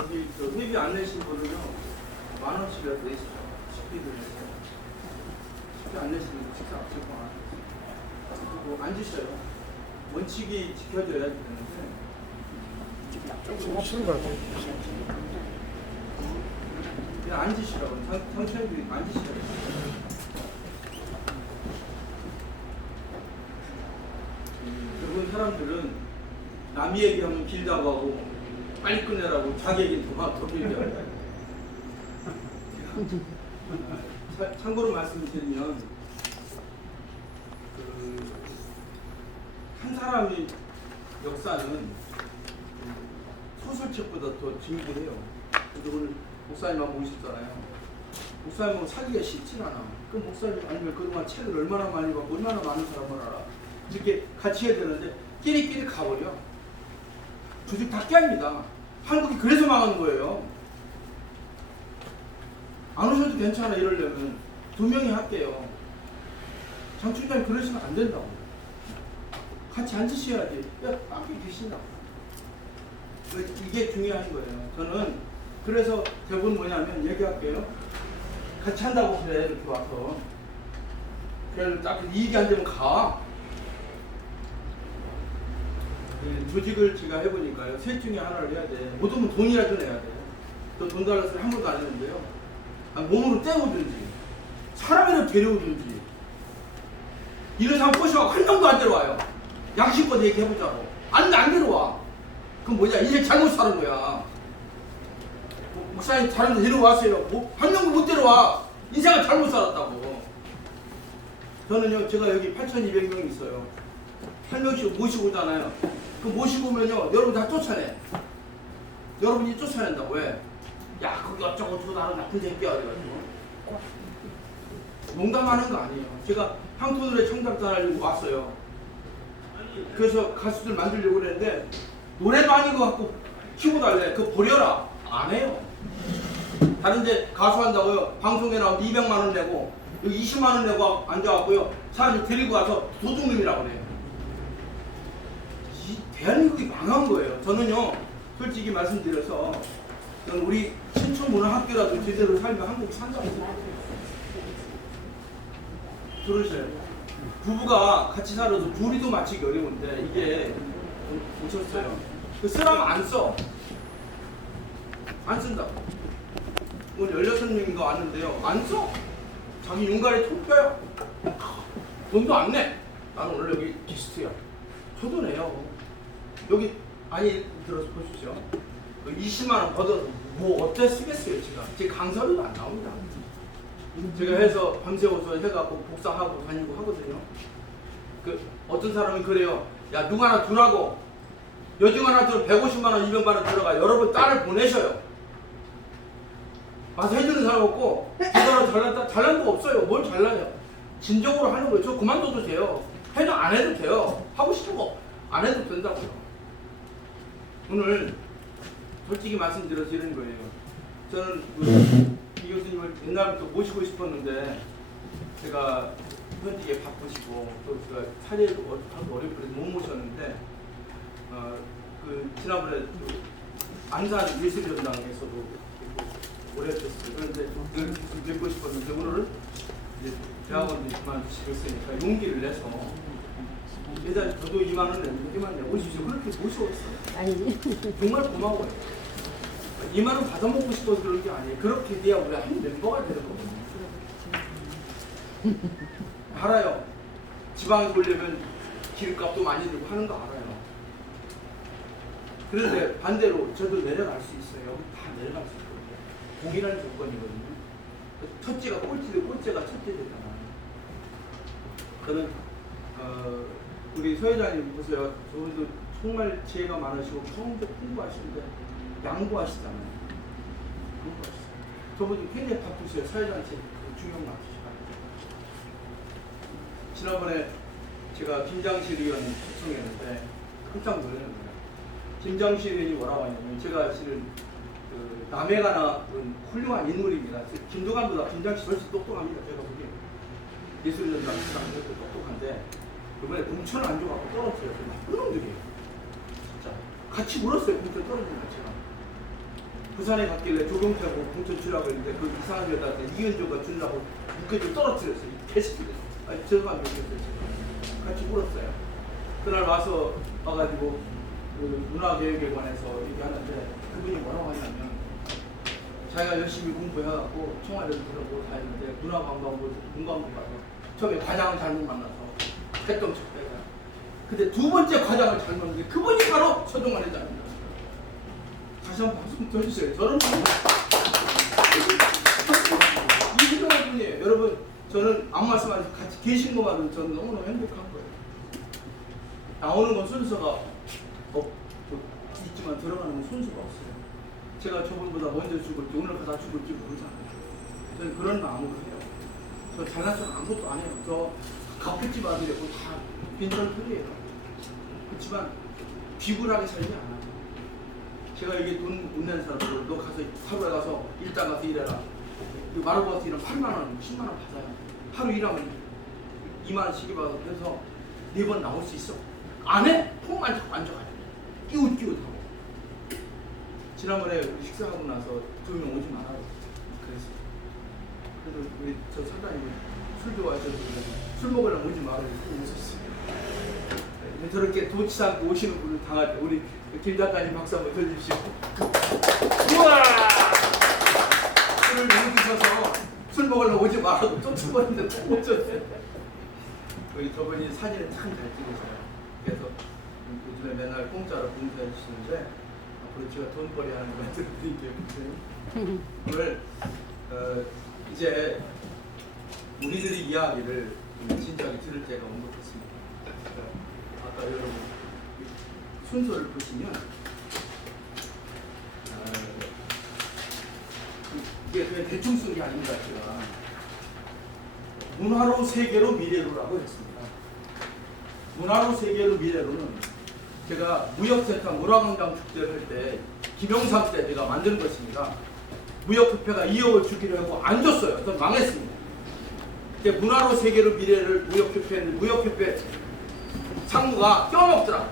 여기 회비 안 내신 분은요 10,000원씩이라도 내시죠. 식비를 내서 식비 안 내시면 식사 제공 안 하세요. 그리고 앉으셔요. 원칙이 지켜져야 되는데 쉬는 거야. 그냥 앉으시라고. 상처님들이 앉으시라고. 그런 사람들은 남이 얘기하면 길다고 하고 빨리 끝내라고 자기 얘기는 더 길게 하고. 참고로 말씀드리면 한 사람이 역사는 소설책보다 더 진부해요. 근데 오늘 목사님만 모셨잖아요. 목사님은 사기가 쉽진 않아. 그 목사님 아니면 그동안 책을 얼마나 많이 봤고 얼마나 많은 사람을 알아. 이렇게 같이 해야 되는데 끼리끼리 가버려. 조직 다 깨합니다. 한국이 그래서 망하는 거예요. 안 오셔도 괜찮아 이러려면 2명이 할게요. 장충장님 그러시면 안 된다고. 같이 앉으셔야지. 야, 깜빡이 계신다고. 이게 중요한 거예요. 저는 그래서 대부분 뭐냐면 얘기할게요. 같이 한다고 그래 이렇게 와서. 그래서 딱 이익이 안 되면 가. 조직을 제가 해보니까요. 셋 중에 하나를 해야 돼. 못 오면 돈이라도 내야 돼. 저 돈 달라서 한 번도 안 했는데요. 몸으로 때우든지 사람이라도 데려오든지 이런 사람 꼬셔가고 한 명도 안 데려와요. 양심껏 얘기해보자고. 안 데려와. 그럼 뭐냐, 인생 잘못 사는 거야. 목사님 다른 데 데려왔어요. 한 명도 못 데려와. 인생을 잘못 살았다고. 저는요, 제가 여기 8,200명 있어요. 한 명씩 모시고 오잖아요. 그 모시고 오면요, 여러분 다 쫓아내. 여러분이 쫓아낸다고. 왜? 야, 그거 어쩌고 나는 나쁜 새끼야. 그래가지고. 농담하는 거 아니에요. 제가 향토노래 청작단을 왔어요. 그래서 가수들 만들려고 그랬는데, 노래도 아닌 거 갖고 키고 달래. 그거 버려라. 안 해요. 다른데 가수 한다고요. 방송에 나오면 200만 원 내고, 여기 20만 원 내고 앉아갖고요. 사람들 데리고 와서 도둑놈이라고 그래요. 이 대한민국이 망한 거예요. 저는요, 솔직히 말씀드려서, 저는 우리 신촌문화학교라도 제대로 살면 한국이 산다고 생각해요. 들으셔요. 부부가 같이 살아도 둘이도 맞추기 어려운데 이게 오셨어요. 그 쓰라면 안 써. 안 쓴다고. 오늘 16명인가 왔는데요. 안 써. 자기 윤곽에 톡 껴요. 돈도 안 내. 나는 오늘 여기 게스트야. 저도 내요. 여기 아니 들어서 보십시오. 20만 원 걷어서 뭐 어때 쓰겠어요. 제가 강사료도 안 나옵니다. 제가 해서 밤새워서 해갖고 복사하고 다니고 하거든요. 그 어떤 사람은 그래요. 야, 누가 하나 두라고. 여중 하나 들어 150만 원, 200만 원 들어가. 여러분 딸을 보내셔요. 와서 해주는 사람 없고 그 사람 잘났다? 잘난 거 없어요. 뭘 잘나요? 진정으로 하는 거예요. 저 그만둬도 돼요. 해도 안 해도 돼요. 하고 싶은 거 안 해도 된다고요. 오늘 솔직히 말씀드려서 이런 거예요. 저는 이 교수님을 옛날부터 모시고 싶었는데 제가 현직에 바쁘시고 또 제가 사례도 하기 어렵고 그래서 못 모셨는데 그 지난번에 그 안산 예술전당에서도 오래 했었어요. 그런데 늘 뵙고 싶었는데 오늘은 이제 대학원도 그만두시고 있으니까 용기를 내서 예전에 저도 2만 원 냈는데 2만 원 내보십시오. 그렇게 모셔왔어요. 아니. 정말 고마워요. 2만 원 받아먹고 싶어서 그런 게 아니에요. 그렇게 돼야 우리가 한 멤버가 되는 거거든요. 알아요. 지방에 오려면 기름값도 많이 들고 하는 거 알아요. 그런데 반대로 저도 내려갈 수 있어요. 다 내려갈 수 있거든요. 동일한 조건이거든요. 첫째가 꼴찌도 꼴찌가 첫째 되잖아요. 저는 우리 서 회장님 보세요. 저분도 정말 지혜가 많으시고 경험도 풍부하신데 양보하시잖아요. 양보하시죠. 저분도 굉장히 바쁘셔요. 사회자한테 중요한 거 맡으시고. 지난번에 제가 김장실 의원 초청했는데 깜짝 놀라는 거예요. 김장실 의원이 뭐라고 하냐면 제가 실은 그 남해가 나온 훌륭한 인물입니다. 김도관보다 김장실 훨씬 똑똑합니다. 제가 보기에 예술전당 수상도 똑똑한데 이번에 공천을 안 줘갖고 떨어뜨렸어요. 나쁜 놈들이에요. 진짜. 같이 물었어요. 공천 떨어지는 거 제가. 부산에 갔길래 조경태하고 공천 주려고 했는데 그 이상한 여자한테 이현조가 주려고 묶여서 떨어뜨렸어요. 이 개새끼들. 아니 죄송합니다. 같이 울었어요. 그날 와가지고 그 문화교육에 관해서 얘기하는데 그분이 뭐라고 하냐면 자기가 열심히 공부해갖고 청와대를 들어보고 다 했는데 문화관광부 가서 처음에 과장을 잘못 만나서 했던 척해요. 근데 두 번째 과장을 잘못 만난 게 그분이 바로 서동환 회장입니다. 다시 한번 박수 좀 해주세요. 저는 이분동환 분이에요. 여러분 저는 아무 말씀 안 하시고 같이 계신 것만으로 저는 너무너무 행복한 거예요. 나오는 건 순서가 있지만 들어가는 건 순서가 없어요. 제가 저분보다 먼저 죽을지 오늘 가다 죽을지 모르잖아요. 저는 그런 마음으로 해요. 저 잘난 척 아무것도 안 해요. 저 가평집 아들이고 다 빈털털이에요. 그렇지만 비굴하게 살지 않아요. 제가 이게 돈 못 내는 사람들 너 가서 하루에 가서 일당 가서 일해라. 마르고 가서 일하면 8만 원, 10만 원 받아요. 하루 일하면 2만 원씩 받아서 4번 나올 수 있어. 안 해? 폼만 잡고 앉아가지고 끼웃끼웃하고. 지난번에 우리 식사하고 나서 2명 오지 말라고 그랬어요. 그래도 우리 저 사장님이 술 좋아하셔서 술 먹으려면 오지 말라고 웃었어요. 저렇게 도치상 오시는 분을 당할 때 우리 김 작가님 박수 한번 쳐주십시오. 우와! 술을 너무 드셔서 술 먹으려면 오지 말라고 쫓아버리는데 못 오셨어요. 저분이 사진을 참 잘 찍으세요. 그래서 요즘에 맨날 공짜로 봉사해 주시는데 앞으로 제가 돈벌이 하는 거 들으니까 오늘 이제 우리들의 이야기를 진작에 들을 때가 온 것 같습니다. 아까 여러분 순서를 보시면 이게 그냥 대충 쓴 게 아닙니다. 제가 문화로 세계로 미래로라고 했습니다. 문화로 세계로 미래로는 제가 무역센터 문화광장 축제를 할 때 김영삼 때 제가 만든 것입니다. 무역협회가 2억을 주기로 하고 안 줬어요. 그래서 망했습니다. 문화로 세계로 미래를 무역협회 상무가 껴먹더라.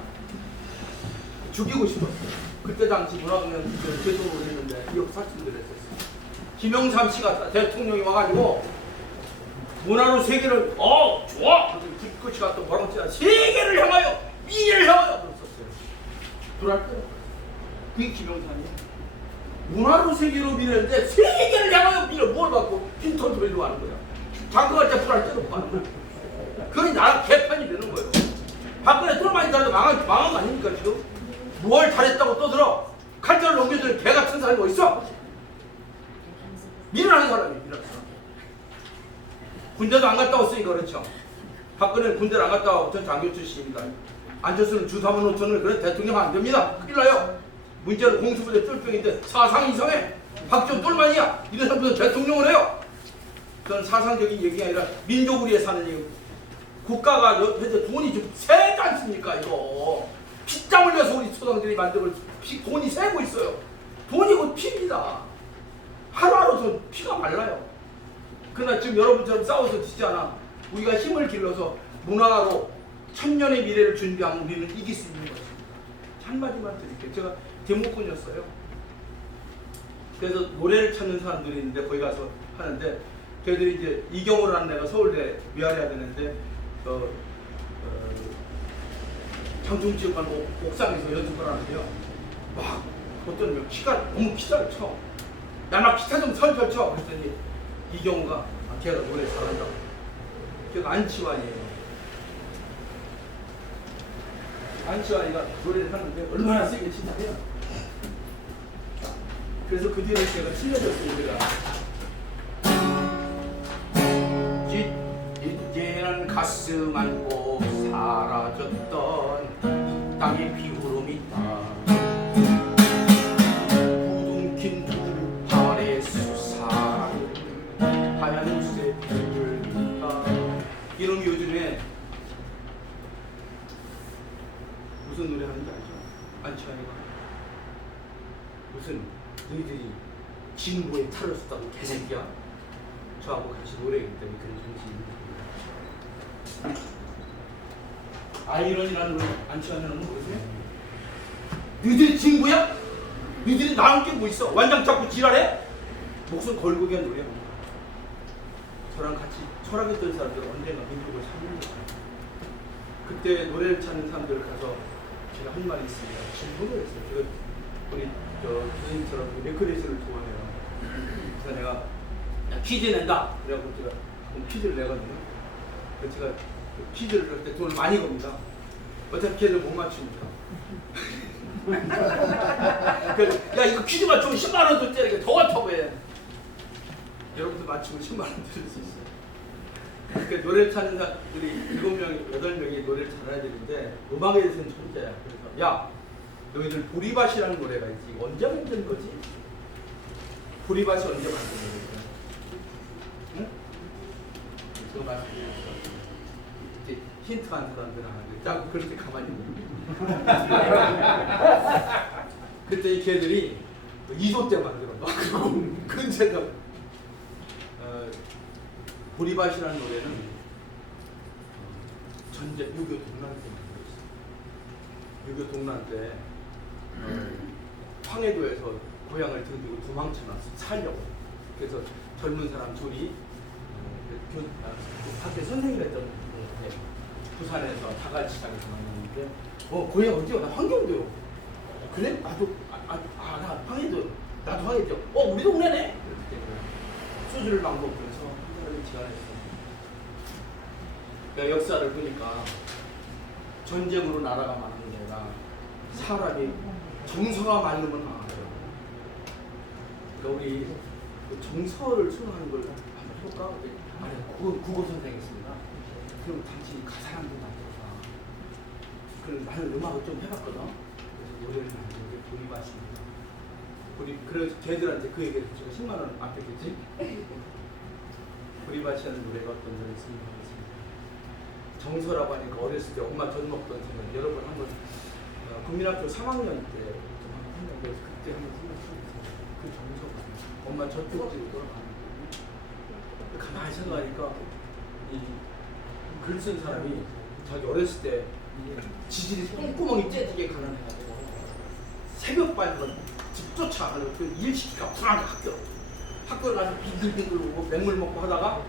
죽이고 싶었어요. 그때 당시 문화광장 축제를 제동으로 했는데 2억 4천을 했었어요. 김영삼 씨가 대통령이 와가지고 문화로 세계를 좋아! 끝이 갔다 뭐라고 했잖아. 세계를 향하여 미래를 향하여 그랬었어요. 돌아올 때요. 그게 김영삼이에요. 문화로 세계로 미래인데 세계를 향하여 미래 뭘 갖고 빈털 돌리려고 하는 거야. 장거갈 때 불할 때도 못 하는 거야. 그러니 나라 개판이 되는 거예요. 박근혜 돈 많이 달아도 망한 거 아닙니까 지금? 뭘 잘했다고 떠들어. 칼자를 넘겨주는 개 같은 사람이 어딨어? 미련한 사람이 미련한 사람. 군대도 안 갔다 왔으니까 그렇죠. 박근혜는 군대를 안 갔다 와서 전 장교 출신입니다. 안철수는 주 3만 5천을 그래 대통령 안 됩니다. 큰일 나요. 문제는 공수부대 쫄병인데 사상 이상해. 박지원 똘만이야. 이런 사람들은 대통령을 해요. 저는 사상적인 얘기가 아니라 민족을 위해 사는 얘기. 국가가 현재 돈이 좀 세지 않습니까 이거. 피땀 흘려서 우리 소당들이 만들고 돈이 새고 있어요. 돈이 곧 피입니다. 하루하루 저 피가 말라요. 그러나 지금 여러분처럼 싸워서 지지 않아. 우리가 힘을 길러서 문화로 천년의 미래를 준비하면 우리는 이길 수 있는 것입니다. 한마디만 드릴게요. 제가 데모꾼이었어요. 그래서 노래를 찾는 사람들이 있는데 거기 가서 하는데 저희들이 이제 이경호라는 애가 서울대 위아래야 되는데 장충체육관 옥상에서 연습을 하는데요. 막 어떤 명 키가 너무 기타를 쳐. 야 나 기타 좀 설설 쳐. 그랬더니 이경호가 걔가 노래 잘한다고. 걔가 안치환이에요. 안치환이가 노래를 하는데 얼마나 세게 치냐면 그래서 그 뒤에 제가 찔려졌어요. 우리가 이제는 가슴 안고 사라졌던 땅의 비구름이 있다. 부둥킨 두 팔의 수사를 하얀 옷에 불을 빈다. 이놈이 요즘에 무슨 노래 하는지 알죠? 안치환이가 무슨 너희들이 진보에 탈을 썼다고 개새끼야? 저하고 같이 노래하기 때문에 그런 정신이 있습니다. 아이러니라는 걸 안치환이라는 거 모르세요? 너희들이 진보야? 니들이 나은 게 뭐 있어? 완장 잡고 지랄해? 목숨 걸고 그냥 노래야. 저랑 같이 철학했던 사람들 언젠가 민족을 찾는 거야. 그때 노래를 찾는 사람들 가서 제가 한 말이 있습니다. 질문을 했어요. 제가 우리 교수님처럼 레크레이션을 좋아해요. 그래서 내가 퀴즈 낸다. 그래갖고 제가 퀴즈를 내거든요. 그래서 제가 퀴즈를 낼 때 돈을 많이 겁니다. 어차피 걔들 못 맞춥니까? 야 이거 퀴즈 맞추면 10만 원 줬대. 더 같아 왜? 여러분도 맞추면 10만 원 드릴 수 있어요. 그러니까 노래 찾는 사람들이 7명이 8명이 노래를 잘해야 되는데 음악에 대해서는 천재야. 그래서 야 너희들 보리밭이라는 노래가 있지. 언제 만든 거지? 보리밭이 언제 만든 거지? 응? 그거 말씀드렸어. 이제 힌트한 사람들은 하는데 딱 그렇게 가만히 있는 그때 이 걔들이 2조 때 만들었다. 그리고 근세가 보리밭이라는 노래는 전제 6.25 동란 때 만들었어요. 6.25 동란 때 황해도에서 고향을 등지고 도망쳐놨어. 살려고. 그래서 젊은 사람 둘이 학교 선생님이었던 부산에서 다갈치장에서 만났는데 고향 어디요? 나 황경도요. 그래? 나도 나 황해도. 나도 황해도. 우리 동네네? 소주를 막 먹으면서 한달을 지원했어. 그러니까 역사를 보니까 전쟁으로 나라가 망하는 게 아니라 사람이 정서가 많으면 망하더라고. 그러니까 우리 정서를 순화하는 걸 한번 해볼까? 아니, 국어 선생님이었습니다. 그럼 당신이 가사를 한번 만들어봐. 그럼 나는 음악을 좀 해봤거든. 그래서 노래를 만드는 게 보리밭입니다. 그래서 걔들한테 그 얘기를 제가 10만 원 안 뺐겠지? 보리밭이라는 노래가 어떤 노래를 생각하겠습니다. 정서라고 하니까 어렸을 때 엄마 젖 먹던 생각 여러 번 한번 국민학교 3학년 때 생각해서 그때 한번 생각해보세요. 그 정서가 엄마 젖꼭지로 돌아가는 거. 가만히 생각하니까 이 글 쓴 사람이 자기 어렸을 때 지질이 똥구멍이 째지게 가난해가지고 새벽반으로 집 쫓아가는 그 일시키가 불안한 학교를 가서 빙글빙글 오고 맹물 먹고 하다가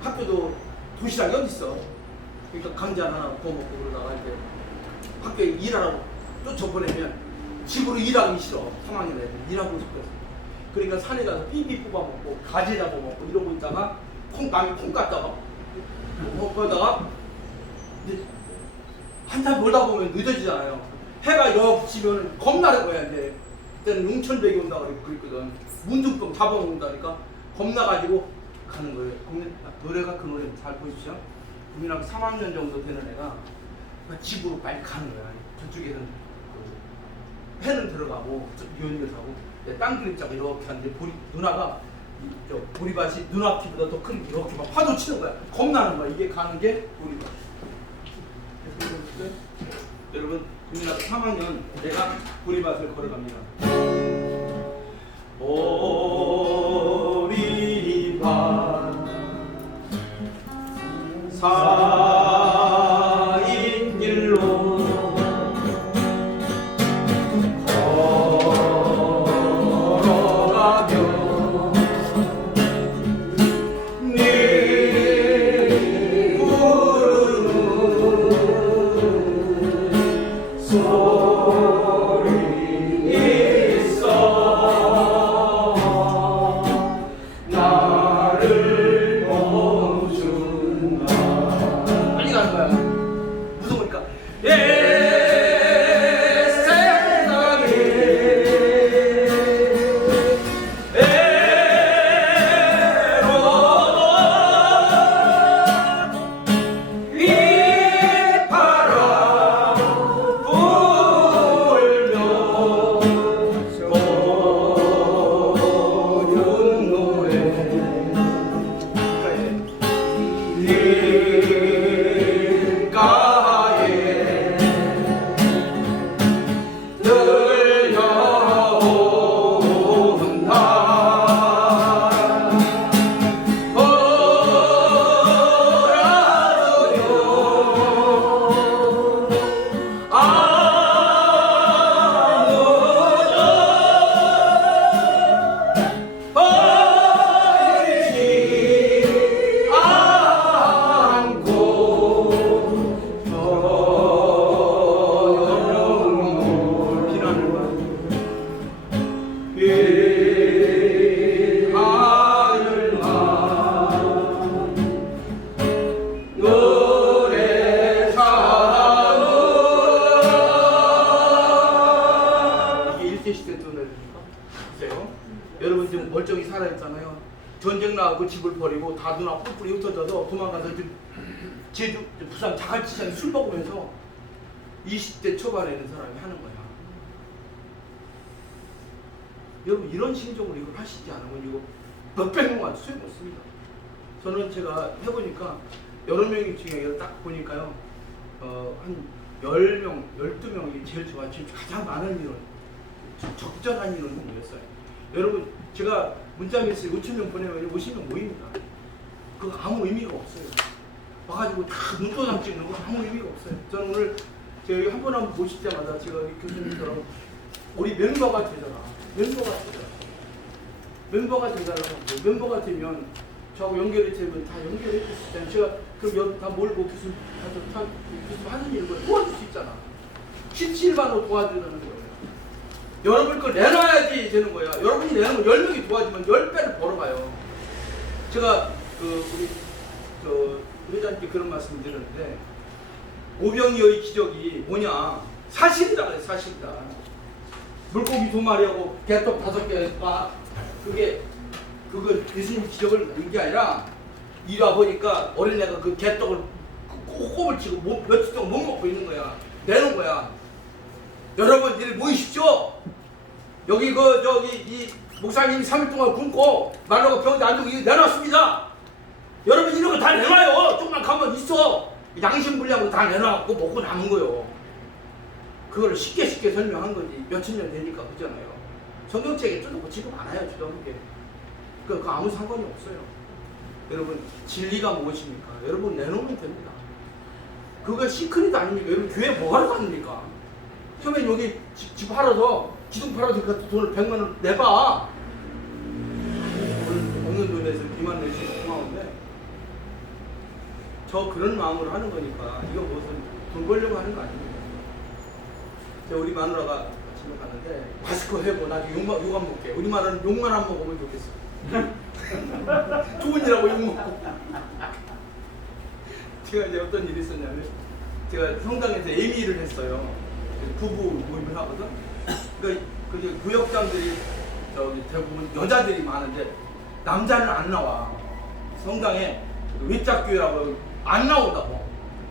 학교도 도시락이 어딨어. 그러니까 강제 하나 구워 먹고 그러다가 이제 학교에 일하라고 쫓아보내면 집으로 일하기 싫어. 3학년 애들 일하고 싶어서. 그러니까 산에 가서 삐삐 뽑아 먹고 가지 잡아 먹고 이러고 있다가 남이 콩 갖다가 그러다가 한참 놀다 보면 늦어지잖아요. 해가 이렇게 지면 겁나는 거야. 이제 그때는 웅천백이 온다고 그랬거든. 문둥병 잡아먹는다니까 겁나가지고 가는 거예요. 노래가 그 노래 잘 보십시오. 국민학교 3학년 정도 되는 애가 집으로 빨리 가는 거야. 저쪽에는 해는 들어가고 유연을 하고 땅 그림자가 이렇게 하는데 누나가 보리밭이 눈앞이보다 더 큰 이렇게 막 파도 치는 거야. 겁나는 거야. 이게 가는 게 보리밭. 여러분 국민학교 3학년 내가 보리밭을 걸어갑니다. 보리밭 사인 길로 소리 하늘만 너의 사랑은 이게 일제시대 때 노래입니까? 보세요. 여러분 지금 멀쩡히 살아있잖아요. 전쟁 나고 집을 버리고 다 누나 뿔뿔이 흩어져서 도망가서 지금 제주 부산 자갈치장에 술 먹으면서 20대 초반에 있는 사람이 하는 거야. 여러분 이런 심정으로 이걸 하시지 않으면 이거 몇백 명 와도 소용없습니다. 저는 제가 해보니까 여러 명 중에 딱 보니까요 한 10명, 12명이 제일 좋아요. 지금 가장 많은 인원, 적절한 인원이 모였어요. 여러분 제가 문자 메시지 5,000명 보내면 50명 모입니다. 그거 아무 의미가 없어요. 와가지고 다 눈도장 찍는 거 아무 의미가 없어요. 저는 오늘 제가 한 번 한 번 모실 때마다 제가 교수님처럼 우리 멤버가 되잖아. 멤버가 되잖아. 멤버가 되면 저하고 연결이 되면 다 연결해 줄 수 있잖아요. 제가 그럼 여기 다 몰고 교수님 하는 일을 도와줄 수 있잖아. 17반으로 도와주라는 거예요. 여러분 걸 내놔야지 되는 거야. 여러분이 내놓으면 10명이 도와주면 10배를 벌어가요. 제가 우리 회장님께 그런 말씀 드렸는데 오병이어의 기적이 뭐냐? 사실이다 그래. 사실이다. 물고기 2마리하고 개떡 5개가 그거 예수님 기적을 낸 게 아니라 이리 와 보니까 어린애가 그 개떡을 꼽을 치고 며칠 동안 못 먹고 있는 거야. 내놓은 거야. 여러분 이리 모이십시오. 여기 이 목사님이 3일 동안 굶고 말로가 병원에 안 두고 이거 내놨습니다. 여러분 이런 거 다 내놔요. 조금만 가면 있어. 양심 불량으로 다 내놔갖고 먹고 남은 거요. 그걸 쉽게 설명한 거지. 몇천 년 되니까 그잖아요. 성경책에 뜯어고 지금 많아요. 주도하게. 그 아무 상관이 없어요. 여러분 진리가 무엇입니까? 여러분 내놓으면 됩니다. 그거 시크릿 아닙니까? 여러분 교회 뭐하러 가십니까? 처음에 여기 집 팔아서 기둥 팔아서 그 돈을 100만 원 내봐. 오늘 없는 돈에서 비만 내시 고마운데 저 그런 마음으로 하는 거니까 이거 무슨 돈 벌려고 하는 거 아닙니다. 우리 마누라가 집에 갔는데 마스크 해고 나중에 욕 안 먹게. 우리 마누라는 욕만 안 먹으면 좋겠어. 좋은 일하고 욕 먹고. 제가 이제 어떤 일이 있었냐면 제가 성당에서 예미를 했어요. 부부 모임을 하거든. 그러니까 그 구역장들이 저기 대부분 여자들이 많은데 남자는 안 나와. 성당에 외짝교회라고 안 나온다고.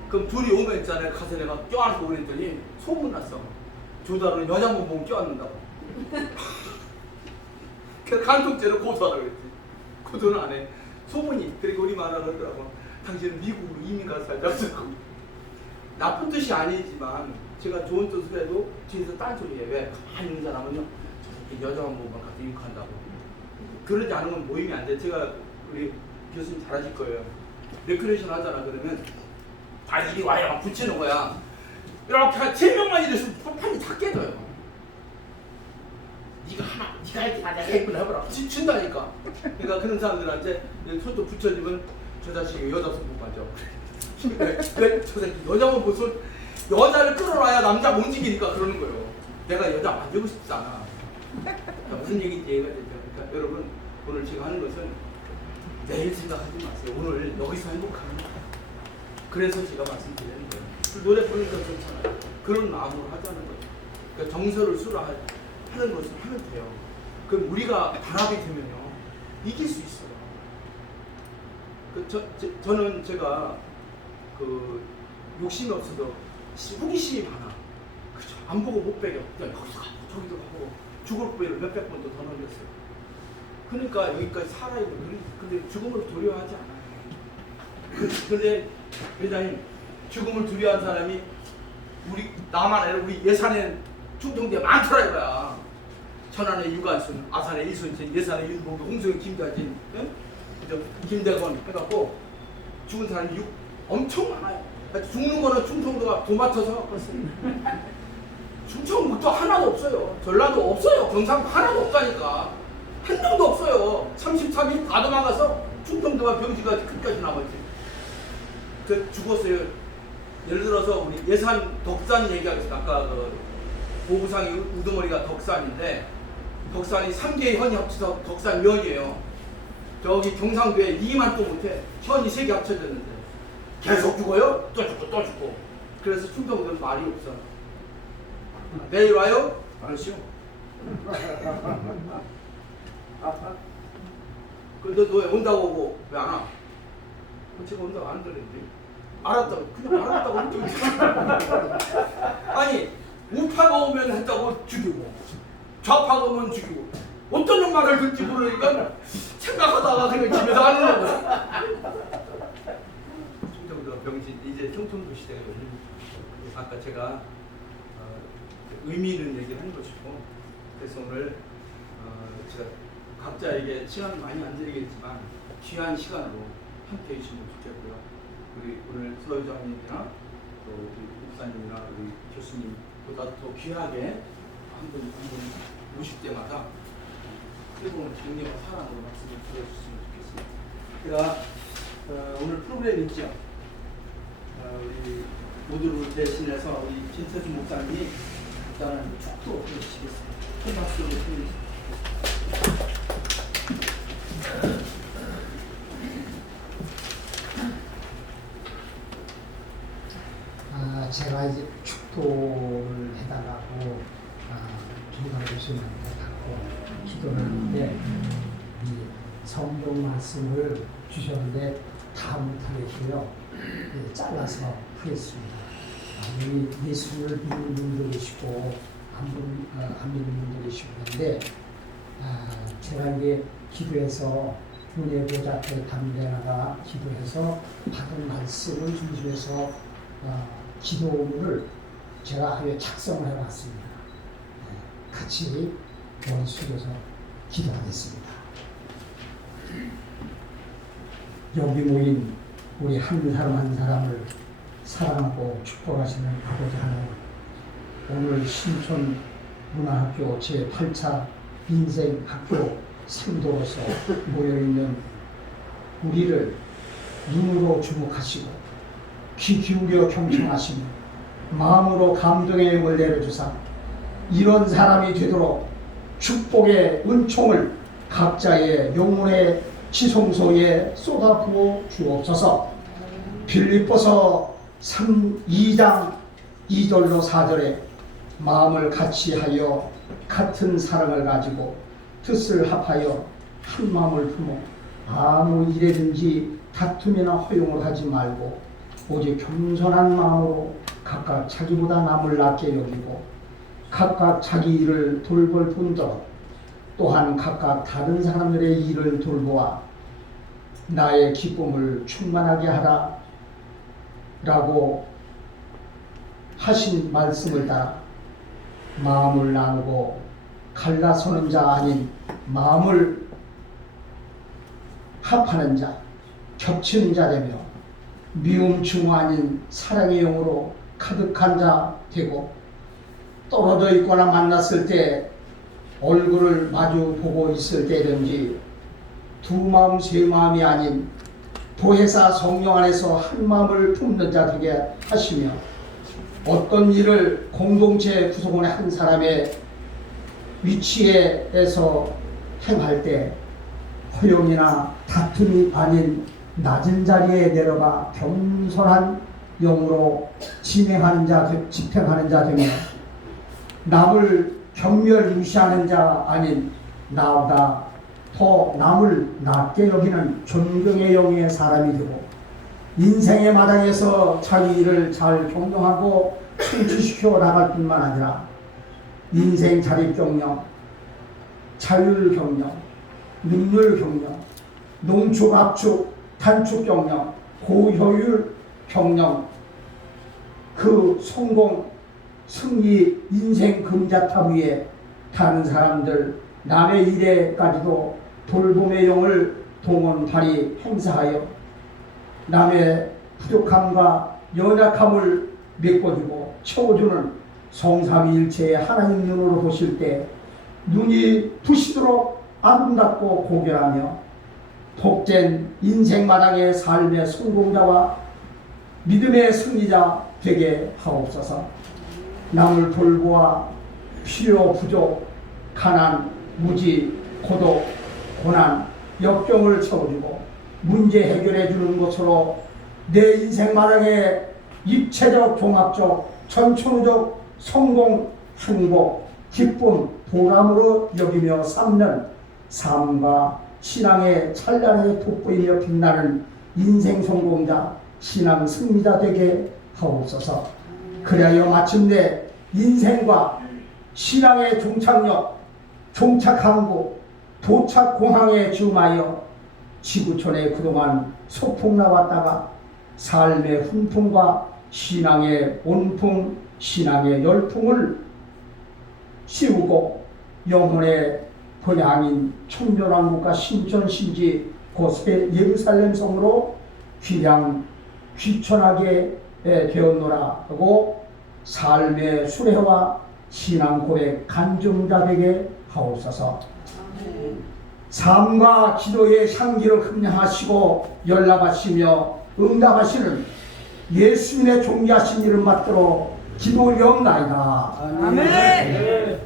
그럼 둘이 오면 있잖아요. 가서 내가 껴안고 그랬더니 소문났어. 조달은 여자만 보면 껴안는다고. 그래서 간통죄로 고소하라고 그랬지. 고소는 안 해. 소문이. 그리고 우리 말하는 그러더라고. 당신은 미국으로 이민 가서 살자고. 나쁜 뜻이 아니지만 제가 좋은 뜻을 해도 뒤에서 딴소리해. 왜? 가만히 있는 사람은요. 여자만 보면 가서 유익한다고. 그러지 않으면 모임이 안 돼. 제가 우리 교수님 잘하실 거예요. 레크레이션 하잖아. 그러면 다 이리 와요. 붙이는 거야. 이렇게 한 3명만 이랬으면 판이 다 깨져요. 네가 이렇게 다 내가 했구나 해보라. 준다니까. 그러니까 그런 사람들한테 손도 붙여주면 저 자식이 여자 손못 가져. 왜? 저 새끼 여자만 보면 여자를 끌어놔야 남자가 움직이니까 그러는 거예요. 내가 여자 만지고 싶지 않아. 무슨 얘기인지 이해가 되죠. 그러니까 여러분 오늘 제가 하는 것은 내일 생각하지 마세요. 오늘 여기서 행복합니다. 그래서 제가 말씀드리는 거예요. 노래 부르니까 좋잖아요. 그런 마음으로 하자는 거예요. 그러니까 정서를 수라하는 것을 하면 돼요. 그럼 우리가 단합이 되면요 이길 수 있어요. 저는 제가 그 욕심이 없어도 호기심이 많아. 그죠? 안 보고 못 배겨. 그냥 여기서 가고 저기도 가고 죽을 부위를 몇백 번도 더 넘겼어요. 그러니까 여기까지 살아있는. 근데 죽음을 두려워하지 않아요. 근데 회장님 죽음을 두려워한 사람이 우리 나만 아니라 우리 예산에 충청도에 많더라 이거야. 천안의 유관순, 아산의 이순신, 예산의 윤봉도, 홍성의 김자진, 응? 김대건 해갖고 죽은 사람이 엄청 많아요. 죽는 거는 충청도가 도맡아서 충청북도 하나도 없어요. 전라도 없어요. 경상도 하나도 없다니까. 한 명도 없어요. 33일 다 도망가서 충청도와 병지가 끝까지 남았지. 죽었어요. 예를 들어서 우리 예산 덕산 얘기하겠습니다. 아까 그 보부상이 우두머리가 덕산인데 덕산이 3개의 현이 합쳐서 덕산면이에요. 저기 경상도에 2만 또 못해. 현이 3개 합쳐졌는데 계속 죽어요? 또 죽고 또 죽고. 그래서 충청도는 말이 없어. 내일 와요? 알았죠? 근데 너 왜 온다고 오고 왜 안 와? 제가 온다고 안 그랬는데. 알았다고 그냥 알았다고 아니 우파가 오면 했다고 죽이고 좌파가 오면 죽이고 어떤 말을 듣지 모르니까 생각하다가 그냥 집에서 하는 거고. 충청도 병신 이제 충청도 시대가 아까 제가 의미 있는 얘기를 한 것이고, 그래서 오늘 제가 각자에게 시간을 많이 안 드리겠지만 귀한 시간으로 함께 해주시면 좋겠고요. 우리 오늘 서회장님이나 또 우리 목사님이나 우리 교수님보다 더 귀하게 한 분 오실 때마다 뜨거운 정리와 사랑으로 말씀을 드려주시면 좋겠습니다. 제가 오늘 프로그램 있죠. 우리 모두를 대신해서 우리 진태준 목사님이 일단은 축도 해주시겠습니다. 큰 박수로 해주시겠습니다. 제가 이제 축도를 해달라고 김강 교수님한테 받고 기도를 하는데 이 성경 말씀을 주셨는데 다 못하겠고요. 잘라서 하겠습니다. 우리 예수를 믿는 분들이시고 안 믿는 분들이시고 그런데 제가 이제 기도해서 은혜 보좌 앞에 담대하다가 기도해서 받은 말씀을 중심해서 기도문을 제가 하여 작성을 해봤습니다. 같이 머리 숙여서 기도하겠습니다. 여기 모인 우리 한 사람 한 사람을 사랑하고 축복하시는 아버지 하나님, 오늘 신촌 문화학교 제8차 인생학교 생도로서 모여있는 우리를 눈으로 주목하시고 귀 기울여 경청하시며 마음으로 감동의 영을 내려주사 이런 사람이 되도록 축복의 은총을 각자의 영혼의 지성소에 쏟아부어 주옵소서. 빌립보서 2장 2절로 4절에 마음을 같이 하여 같은 사랑을 가지고 뜻을 합하여 한 마음을 품어 아무 일에든지 다툼이나 허용을 하지 말고 오직 겸손한 마음으로 각각 자기보다 남을 낮게 여기고 각각 자기 일을 돌볼 뿐더러 또한 각각 다른 사람들의 일을 돌보아 나의 기쁨을 충만하게 하라 라고 하신 말씀을 따라 마음을 나누고 갈라서는 자 아닌 마음을 합하는 자, 겹치는 자 되며 미움 증오 아닌 사랑의 영으로 가득한 자 되고, 떨어져 있거나 만났을 때 얼굴을 마주 보고 있을 때든지 두 마음 세 마음이 아닌 보혜사 성령 안에서 한 마음을 품는 자 되게 하시며, 어떤 일을 공동체 구성원의 한 사람의 위치에서 행할 때 허용이나 다툼이 아닌 낮은 자리에 내려가 겸손한 영으로 진행하는 자, 집행하는 자 되며, 남을 경멸 무시하는 자 아닌 나보다 더 남을 낮게 여기는 존경의 영의 사람이 되고, 인생의 마당에서 자기 일을 잘 경영하고 성취시켜 나갈 뿐만 아니라 인생 자립경영, 자율경영, 능률경영, 농축압축, 단축경영, 고효율 경영, 그 성공, 승리, 인생 금자탑 위에 다른 사람들, 남의 일에까지도 돌봄의 영을 동원 발휘 행사하여 남의 부족함과 연약함을 메꿔주고 채워주는 성삼위일체의 하나님 눈으로 보실 때 눈이 부시도록 아름답고 고결하며 복된 인생마당의 삶의 성공자와 믿음의 승리자 되게 하옵소서. 남을 돌보아 필요 부족, 가난, 무지, 고독, 고난, 역경을 채워주고 문제 해결해 주는 것으로 내 인생 마당에 입체적, 종합적, 전천후적 성공, 행복, 기쁨, 보람으로 여기며 삼는 삶과 신앙의 찬란하게 돋보이며 빛나는 인생 성공자, 신앙 승리자 되게 하옵소서. 그리하여 마침내 인생과 신앙의 종착역, 종착항구, 도착공항에 줌하여 지구촌에 그동안 소풍 나왔다가 삶의 훈풍과 신앙의 온풍, 신앙의 열풍을 씌우고 영혼의 본향인 천변왕국과 신천신지 곳의 예루살렘 성으로 귀천하게 되었노라 하고 삶의 수레와 신앙 고백 간증자 되게 하옵소서. 삶과 기도의 향기를 흠양하시고 연락하시며 응답하시는 예수님의 존귀하신 이름 받들어 기도 올려옵나이다. 아멘.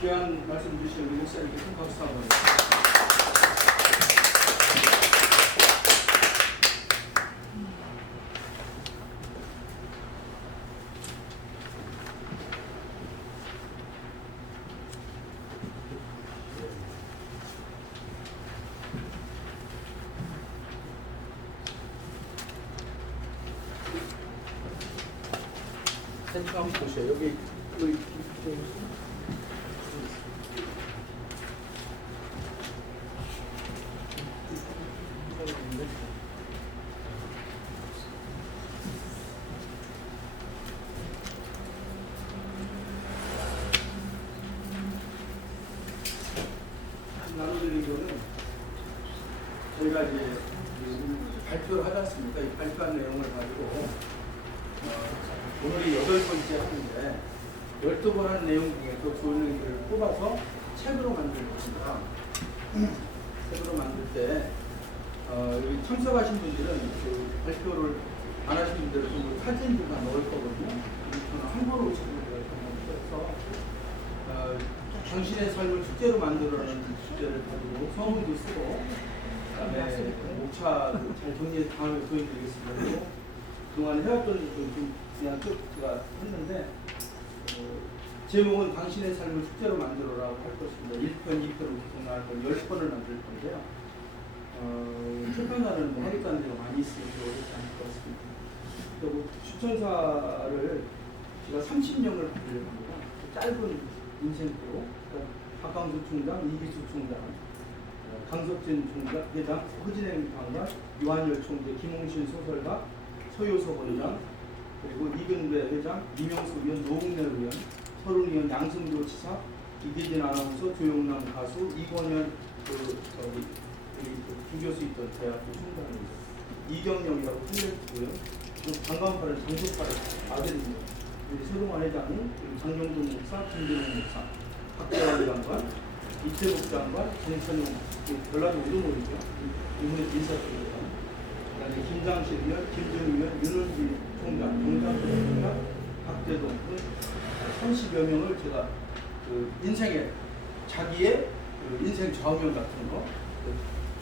귀한 말씀 주신 우리 목사님께 큰 박수 한번 센터 한번 보세요. 여기 나눠드린 거는 저희가 이제 발표를 하지 않습니까? 이 발표한 내용을 가지고 오늘이 8번째 하는데 12번 한 내용 중에 또 좋은 내용들을 뽑아서 책으로 만들 겁니다. 책으로 만들 때 여기 참석하신 분들은 그 발표를 안 하신 분들은 좀 사진도 다 넣을 거거든요. 저는 한국어로 책을 해서 당신의 삶을 축제로 만들어라는 주제를 가지고 서문도 쓰고 그다음에 목차 잘 정리해서 다음에 보여드리겠습니다. 그리고 그동안 해왔던 좀 그냥 쭉 제가 했는데 제목은 당신의 삶을 축제로 만들어라고 할 것입니다. 1편, 2편으로 계속 나갈 건 10편을 만들 건데요. 출판사는 뭐 하겠다는 데가 많이 있으니까 어렵지 않을 것 같습니다. 그리고 추천사를 제가 30명을 받으려고 합니다. 짧은 인생으로 박강수 총장, 이기수 총장, 강석진 총장, 회장, 허진행 장관, 유한열 총재, 김홍신 소설가, 서효석 원장, 그리고 이근배 회장, 이명수 의원, 노웅래 의원, 서른 의원, 양승조 지사, 이계진 아나운서, 조용남 가수, 이권현 주교수 있던 대학교 총장입니다. 이경영이라고 틀렸고요. 장관파를 장소파를 아들입니다. 서동환 회장님, 장경동 목사, 김준호 목사, 박재환 장관, 이태복 장관, 정천용, 전라도 우두머리죠. 이분의 인사드립니다. 그다음에 김장실 의원, 김정일 의원, 윤은지 총장, 정장도 총장, 박대동 등 30여 명을 제가 인생의 자기의 인생 좌우명 같은 거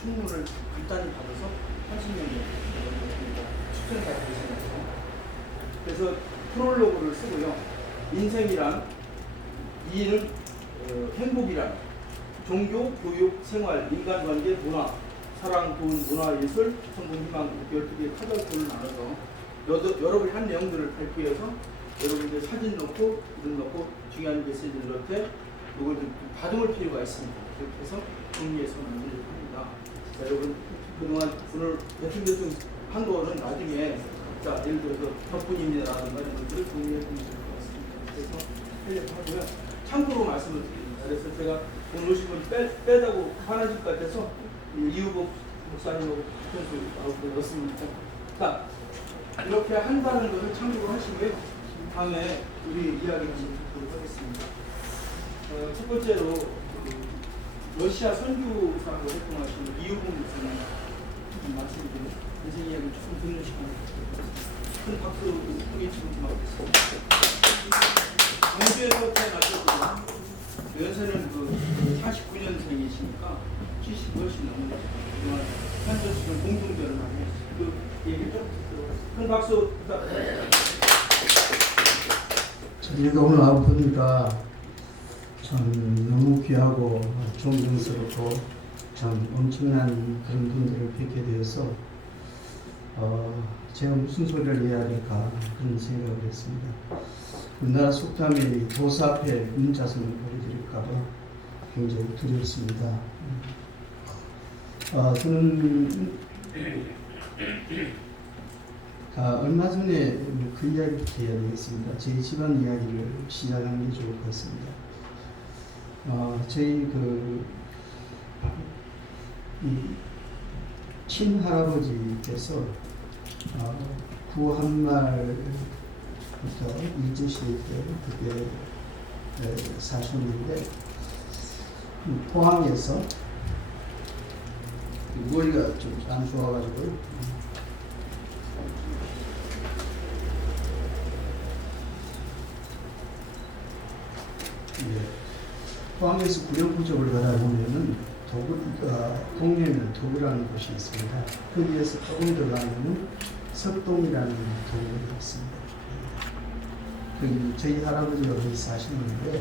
충문을 간단히 받아서 30명 추천사 되겠습니다. 그래서 프롤로그를 쓰고요. 인생이란, 이는 행복이란, 종교, 교육, 생활, 인간관계, 문화, 사랑, 돈, 문화예술, 성공, 희망, 12개의 카테고리를 나눠서 여러분이 한 내용들을 발표해서 여러분들 사진 넣고 이름 넣고 중요한 메시지를 넣을 때 이걸 좀 다듬을 필요가 있습니다. 그렇게 해서 정리해서 만들려고 합니다. 자, 여러분 그동안 오늘 대통령 한 거는 나중에 자, 예를 들어서 덕분입니다라든가 이런 것들을 정리해 주실 것 같습니다. 그래서 하려고 하고요. 참고로 말씀을 드립니다. 그래서 제가 오늘 오신 분 빼다고 화나실 것 같아서 이우복 목사님하고 편수 나오고 넣었습니다. 자, 이렇게 한다는 것을 참고로 하시고요. 다음에 우리 이야기를 좀 듣도록 하겠습니다. 첫 번째로 러시아 선교사로 활동하시는 이유봉 목사님 말씀드리고 인생 이야기를 조금 듣는 시간 큰 박수 크게 치고 고맙겠습니다. 광주에서 태어나셨고 연세는 49년생이시니까 70 훨씬 넘는 그동안 한전수는 공동결혼 하고 그 얘기 좀 듣도록 큰 박수 부탁드립니다. 저희가 오늘 와보니까 참 너무 귀하고 존경스럽고 참 엄청난 그런 분들을 뵙게 되어서 제가 무슨 소리를 해야 될까 그런 생각을 했습니다. 우리나라 속담에 도사 앞에 문자성을 보여드릴까봐 굉장히 두렵습니다. 저는 얼마 전에 그 이야기부터 해야 되겠습니다. 제 집안 이야기를 시작하는 게 좋을 것 같습니다. 저희 친할아버지께서 구한말부터 일제시대 때 그때 사셨는데 포항에서 머리가 좀 안 좋아가지고 포항에서 구룡구적을 가다 보면은 동네는 도구라는 곳이 있습니다. 거기에서 조금 더 가면은 석동이라는 동네가 있습니다. 저희 할아버지가 거기 사시는데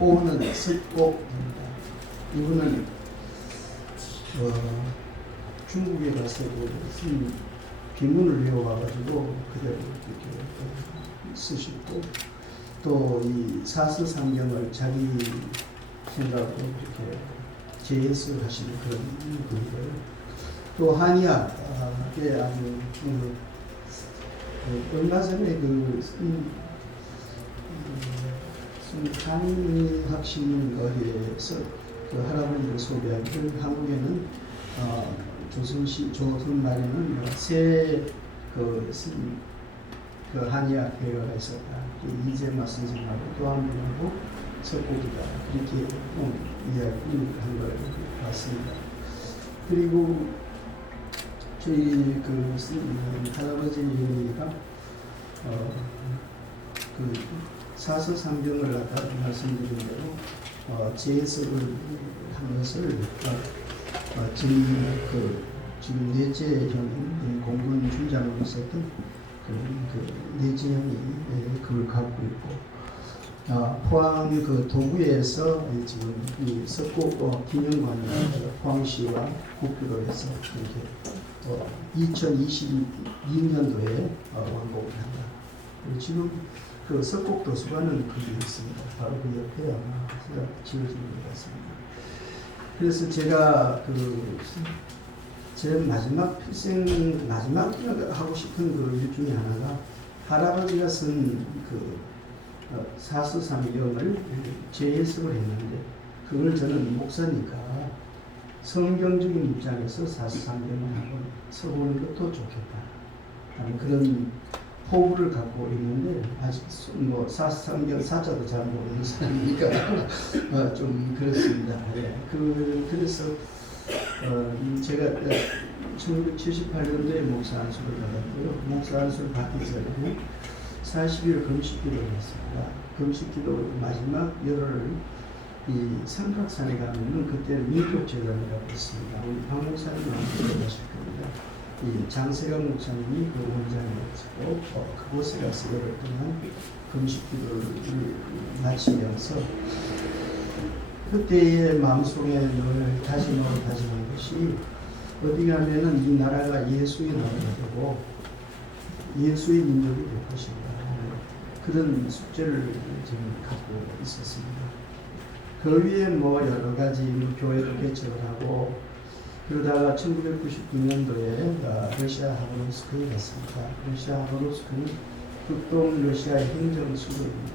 호는 석곡입니다. 이분은 중국에 가서도 비문을 외워와가지고 그대로 이렇게 쓰시고 또 이 사서상경을 자기 생각으로 이렇게 재해석을 하시는 그런 분들 또 한의학에 아주 얼마 전에 한의학신문거리에서 그 할아버지를 소개한 한국에는 조선 말에는 그 한의학 대회가 있었다. 이재마 선생님하고 또 한 분하고 석곡이다. 이렇게 이야기를 한 걸 봤습니다. 그리고 저희 할아버지가 사서상경을 아까 말씀드린 대로 재해석을 한 것을 지금 넷째 형인 공군 준장으로 있었던 넷째 형이 그걸 갖고 있고 포항 도구에서 지금 이 석곡 기념관이 포항시와 국교로 해서 이렇게 2022년도에 완공을 한다. 지금 석곡 도서관은 거기 있습니다. 바로 그 옆에 아마 지어진 것 같습니다. 그래서 제가 제 마지막 하고 싶은 일 중에 하나가 할아버지가 쓴 사서상경을 재해석을 했는데 그걸 저는 목사니까 성경적인 입장에서 사서상경을 한번 써보는 것도 좋겠다 하는 그런 포부를 갖고 있는데 아직 사서상경 사자도 잘 모르는 사람이니까 좀 그렇습니다. 그래서 제가 1978년도에 목사 안수를 받았고요. 목사 안수를 받기 전에 40일 금식기도를 했습니다. 금식기도 마지막 열흘 이 삼각산에 가면은 그때는 민족재단이라고 있습니다. 우리 박 목사님은 기억하실 겁니다. 이 장세강 목사님이 그 원장이었고 그곳에 가서 열흘 동안 금식기도를 마치면서 그때의 마음속에 늘 다짐하는 것이 어디 가면은 이 나라가 예수의 나라가 되고 예수의 민족이 될 것인가 그런 숙제를 지금 갖고 있었습니다. 그 위에 여러 가지 교회도 개척을 하고 그러다가 1999년도에 러시아 하브로스크에 갔습니다. 러시아 하브로스크는 극동 러시아의 행정수도입니다.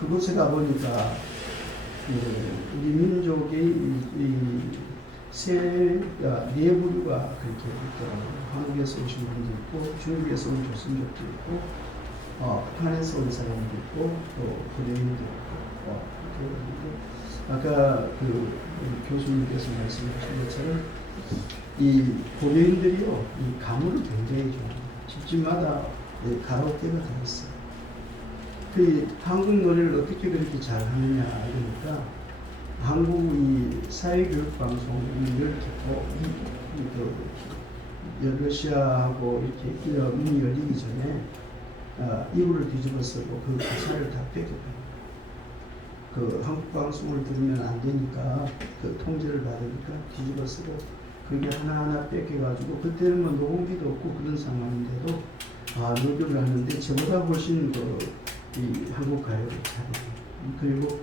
그곳에 가보니까 우리 민족의 네 부류가 그렇게 있더라고요. 한국에서 오신 분도 있고, 중국에서 온 조선족도 있고, 북한에서 온 사람도 있고, 또 고려인도 있고, 그렇게 아까 그 교수님께서 말씀하신 것처럼 이 고려인들이요, 이 가물을 굉장히 좋아해요. 집집마다 가라오케가 다 있어요. 그 한국 노래를 어떻게 그렇게 잘하느냐 이러니까 한국 이 사회교육방송을 듣고 러시아하고 이렇게 문이 열리기 전에 이불을 뒤집어 쓰고 그 가사를 다 뺏겨가요. 그 한국 방송을 들으면 안 되니까 그 통제를 받으니까 뒤집어 쓰고 그게 하나하나 뺏겨가지고 그때는 뭐 녹음기도 없고 그런 상황인데도 녹음을 하는데 저보다 훨씬 이 한국 가요를 잘해요. 그리고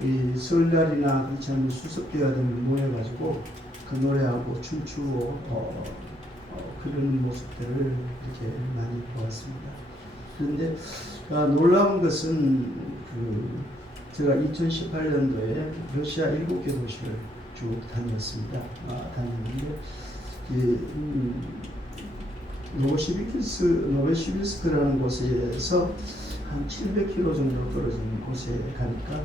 이 설날이나 참 수습대가 되면 모여가지고 그 노래하고 춤추고 그런 모습들을 이렇게 많이 보았습니다. 그런데 놀라운 것은 제가 2018년도에 러시아 7개 도시를 쭉 다녔습니다. 다녔는데 노베시비스크라는 곳에서 한 700km 정도 떨어진 곳에 가니까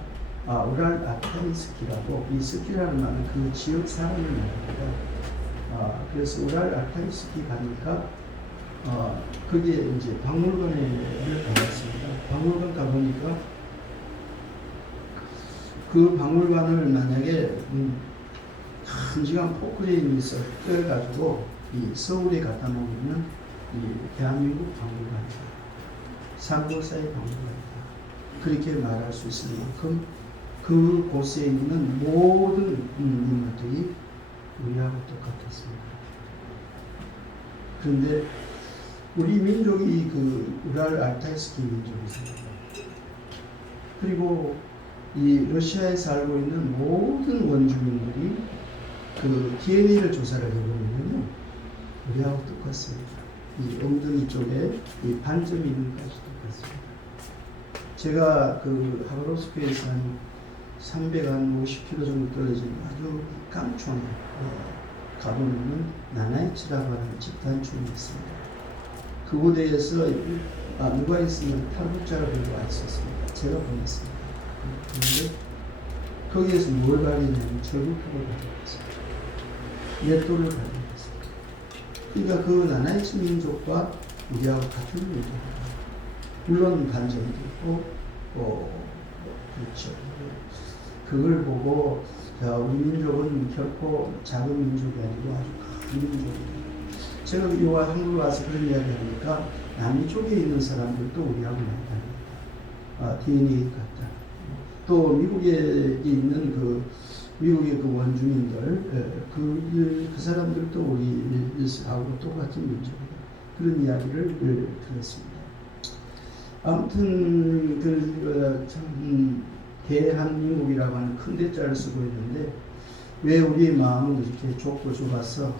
우랄 아타이스키라고, 이 스키라는 말은 그 지역 사람을 말합니다. 그래서 우랄 아타이스키 가니까 거기에 이제 박물관에 가봤습니다. 박물관 가보니까 그 박물관을 만약에 한 시간 포크레인에서 끌어가지고 이 서울에 갖다 놓으면 이 대한민국 박물관이다, 상고사의 박물관이다, 그렇게 말할 수 있을 만큼 그 곳에 있는 모든 인물들이 우리하고 똑같았습니다. 그런데 우리 민족이 그 우랄 알타이스키 민족이잖아요. 그리고 이 러시아에 살고 있는 모든 원주민들이 그 DNA를 조사를 해보면요, 우리하고 똑같습니다. 이 엉덩이 쪽에 이 반점이 있는 것까지 똑같습니다. 제가 그 하바롭스크에서 한 350km 정도 떨어진 아주 깡촌에 가보면은 나나이츠라고 하는 집단촌이 있습니다. 그곳에서 누가 있으면 탈북자를 들고 와 있었습니다. 제가 보냈습니다. 그런데 거기에서 뭘 발휘냐면 절구표를 발휘했습니다. 넷도를 발휘했습니다. 그러니까 그 나나이츠 민족과 우리하고 같은 민족입니다. 물론 반전도 있고 그렇죠. 그걸 보고 우리 민족은 결코 작은 민족이 아니고 아주 큰 민족입니다. 제가 이와 한국에 와서 그런 이야기 하니까 남미 쪽에 있는 사람들도 우리하고 많이 다릅니다. DNA 같다. 또 미국에 있는 미국의 그 원주민들, 그 사람들도 우리하고 똑같은 민족이다. 그런 이야기를 들었습니다. 아무튼 참 대한민국이라고 하는 큰 대자를 쓰고 있는데 왜 우리의 마음은 이렇게 좁고 좁아서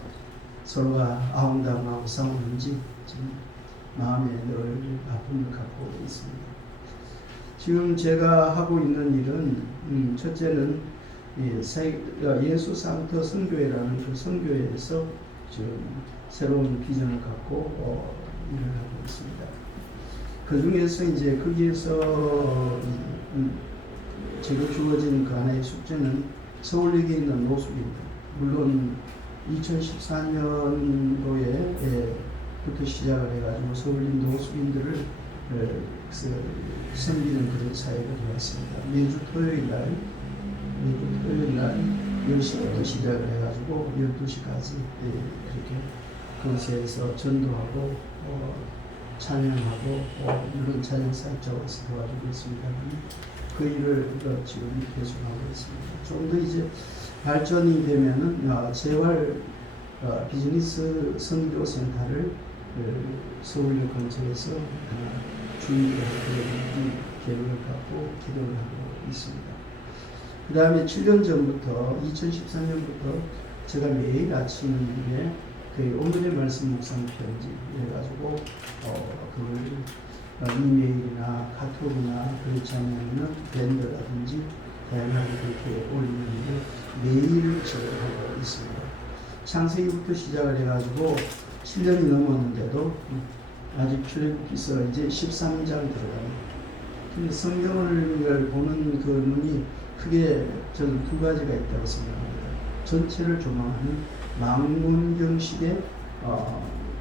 서로가 아웅다웅하고 싸우는지 지금 마음에 늘 아픔을 갖고 있습니다. 지금 제가 하고 있는 일은 첫째는 예수 산터 선교회라는 그 선교회에서 지금 새로운 비전을 갖고 일을 하고 있습니다. 그 중에서 이제 거기에서 제가 주어진 그 하나의 숙제는 서울역에 있는 노숙인들, 물론 2014년도에부터 시작을 해가지고 서울인 노숙인들을 섬기는 그런 사회가 되었습니다. 매주 토요일 날 10시부터 시작을 해가지고 12시까지 그렇게 그곳에서 전도하고 찬양하고 물론 찬양 사역자로서 도와주고 있습니다. 그 일을 지금 계속하고 있습니다. 좀 더 이제 발전이 되면은 재활 비즈니스 선교 센터를 서울역 근처에서 준비를 하는 계획을 갖고 기도를 하고 있습니다. 그 다음에 7년 전부터 2013년부터 제가 매일 아침에 그 오늘의 말씀 묵상 편지 해가지고 그걸 이메일이나 카톡이나 그렇지 않으면 밴드라든지 다양하게 그렇게 올리는데 매일 제공하고 있습니다. 창세기부터 시작을 해가지고 7년이 넘었는데도 아직 출애굽기서 이제 13장 들어갑니다. 근데 성경을 보는 그 눈이 크게 저는 두 가지가 있다고 생각합니다. 전체를 조망하는 망문경식의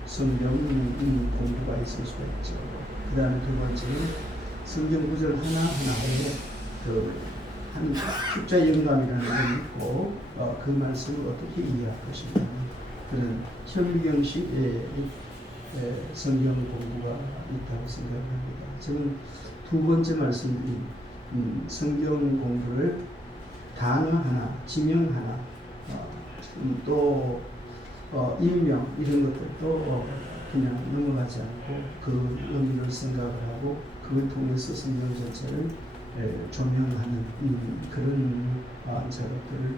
성경 공부가 있을 수가 있죠. 그 다음에 두 번째는 성경 구절 하나하나에 한 숫자 영감이라는 게 있고 그 말씀을 어떻게 이해할 것인가 그런 현경식의 성경 공부가 있다고 생각합니다. 저는 두 번째 말씀인 성경 공부를 단어 하나, 지명 하나, 또 인명 이런 것들도 그냥 넘어가지 않고 그 의미를 생각을 하고 그걸 통해서 성경 전체를 조명하는 그런 작업들을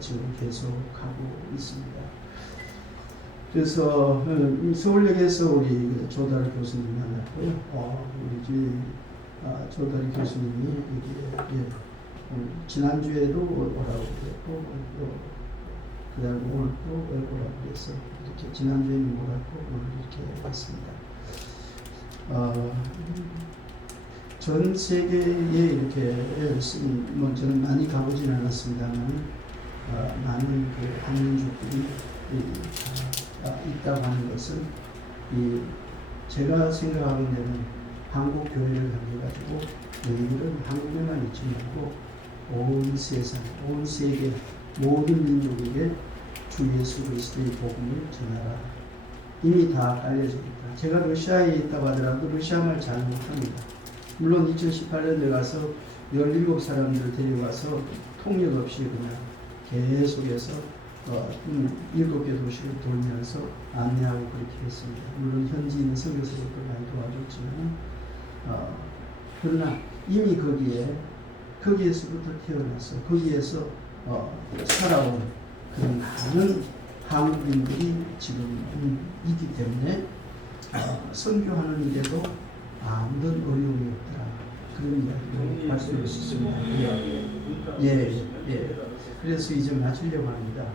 지금 계속하고 있습니다. 그래서 서울역에서 우리 조달 교수님 만났고요. 우리 조달 교수님이 지난주에도 오라고 그랬고 그 다음에 오늘 또 오라고 그래서 이렇게 지난주에는 오라고 오늘 이렇게 왔습니다. 전 세계에 이렇게 뭐 저는 많이 가보진 않았습니다만 많은 그 한민족들이 있다고 하는 것은 제가 생각하는 한국 교회를 가지고 너희들은 한국에만 있지 말고 온 세상, 온 세계 모든 민족에게 주 예수 그리스도의 복음을 전하라. 이미 다 알려져 있다. 제가 러시아에 있다고 하더라도 러시아말 잘 못합니다. 물론 2018년에 가서 17사람들 데려가서 통역 없이 그냥 계속해서 7개 도시를 돌면서 안내하고 그렇게 했습니다. 물론 현지 있는 선교사들도 많이 도와줬지만 그러나 이미 거기에서부터 태어나서 거기에서 살아온 그런 많은 한국인들이 지금 있기 때문에 선교하는 데도 아무런 어려움이 없더라. 그런 이야기를 할 수 있습니다. 예. 그래서 이제 마치려고 합니다.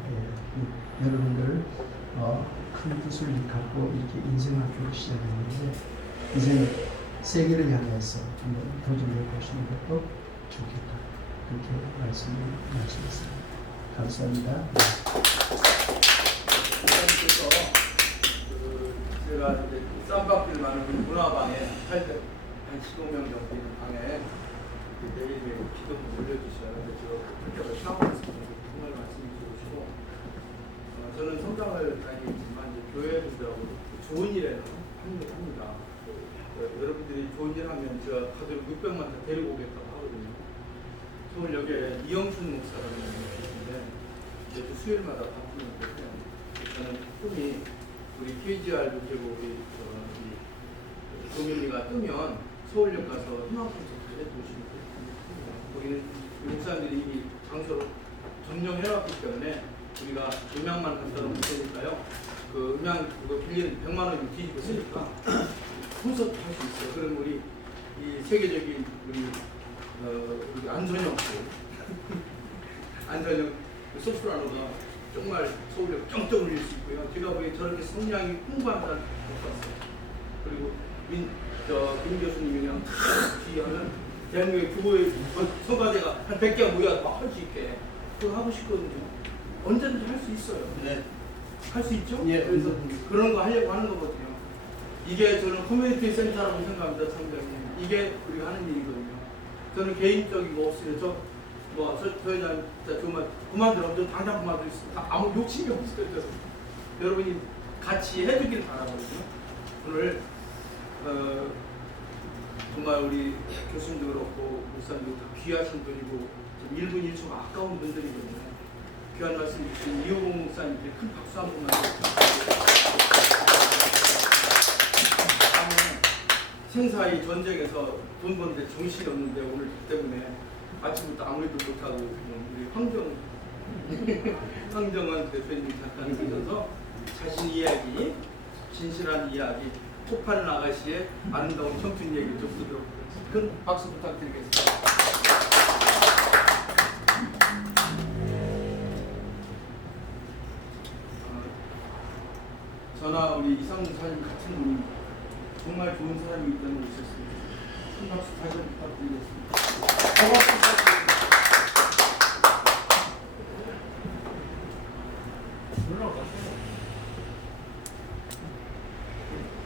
여러분들 큰 뜻을 갖고 이렇게 인생학교를 시작했는데 이제는 세계를 향해서 한번 도전해 보시는 것도 좋겠다. 그렇게 말씀을 마치겠습니다. 감사합니다. 제가 이제 쌈밥길 많은 문화방에 한 15명 정도 있는 방에 매일매일 기도를 올려주셔요. 그래서 그때가 샤워했습니다. 정말 말씀해 주시고 저는 성장을 다니지만 이제 교회분들하고 좋은 일에는 합니다. 여러분들이 좋은 일 하면 제가 가족 600만 다 데리고 오겠다고 하거든요. 서울역에 이영순 목사라는 분이 계신데 이제 또 수요일마다 바쁘는데 저는 꿈이 우리 KGR도 되고 우리 도민이가 뜨면 서울역 가서 희망 콘서트 해주시면 됩니다. 거기는 목사님들이 이미 장소를 점령해왔기 때문에 우리가 음향만 갖다 놓으면 되니까요. 그 음향 그거 빌리는 100만 원이 뒤집어 쓰니까 콘서트 할 수 있어요. 그럼 우리 이 세계적인 우리 안선영 안선영 소프라노가 정말 서울에 짱짱 울릴 수 있고요. 제가 보기에 저렇게 성량이 풍부한 사람 못 봤어요. 그리고 민 교수님이랑 같이 하면 대한민국의 부모의 서가대가 한 100개가 모여서 막 할 수 있게 그거 하고 싶거든요. 언제든지 할 수 있어요. 네. 할 수 있죠? 예. 그래서 그런 거 하려고 하는 거거든요. 이게 저는 커뮤니티 센터라고 생각합니다, 성장님. 이게 우리가 하는 일이거든요. 저는 개인적인 거 없어요. 저희는 진짜 정말 그만두라고 저 당장 그만두겠습니다. 아무 욕심이 없어요. 여러분이 같이 해주길 바라거든요. 오늘 정말 우리 교수님도 그렇고 목사님도 다 귀하신 분이고 1분 1초가 아까운 분들이거든요. 귀한 말씀 주신 이호봉 목사님께 큰 박수 한 번만 생사의 전쟁에서 돈 버는데 정신이 없는데 오늘 그 때문에 아침부터 아무 일도 못하고 우리 황정원 대표님이 잠깐 하셔서 자신 이야기, 진실한 이야기, 폭발은 아가씨의 아름다운 청춘 얘기를 좀 듣도록 하겠습니다. 큰 박수 부탁드리겠습니다. 저나 우리 이상문 사장님 같은 분입니다. 정말 좋은 사람이 있다는 걸 있었습니다. 큰 박수 다시 한번 부탁드리겠습니다. 고맙습니다.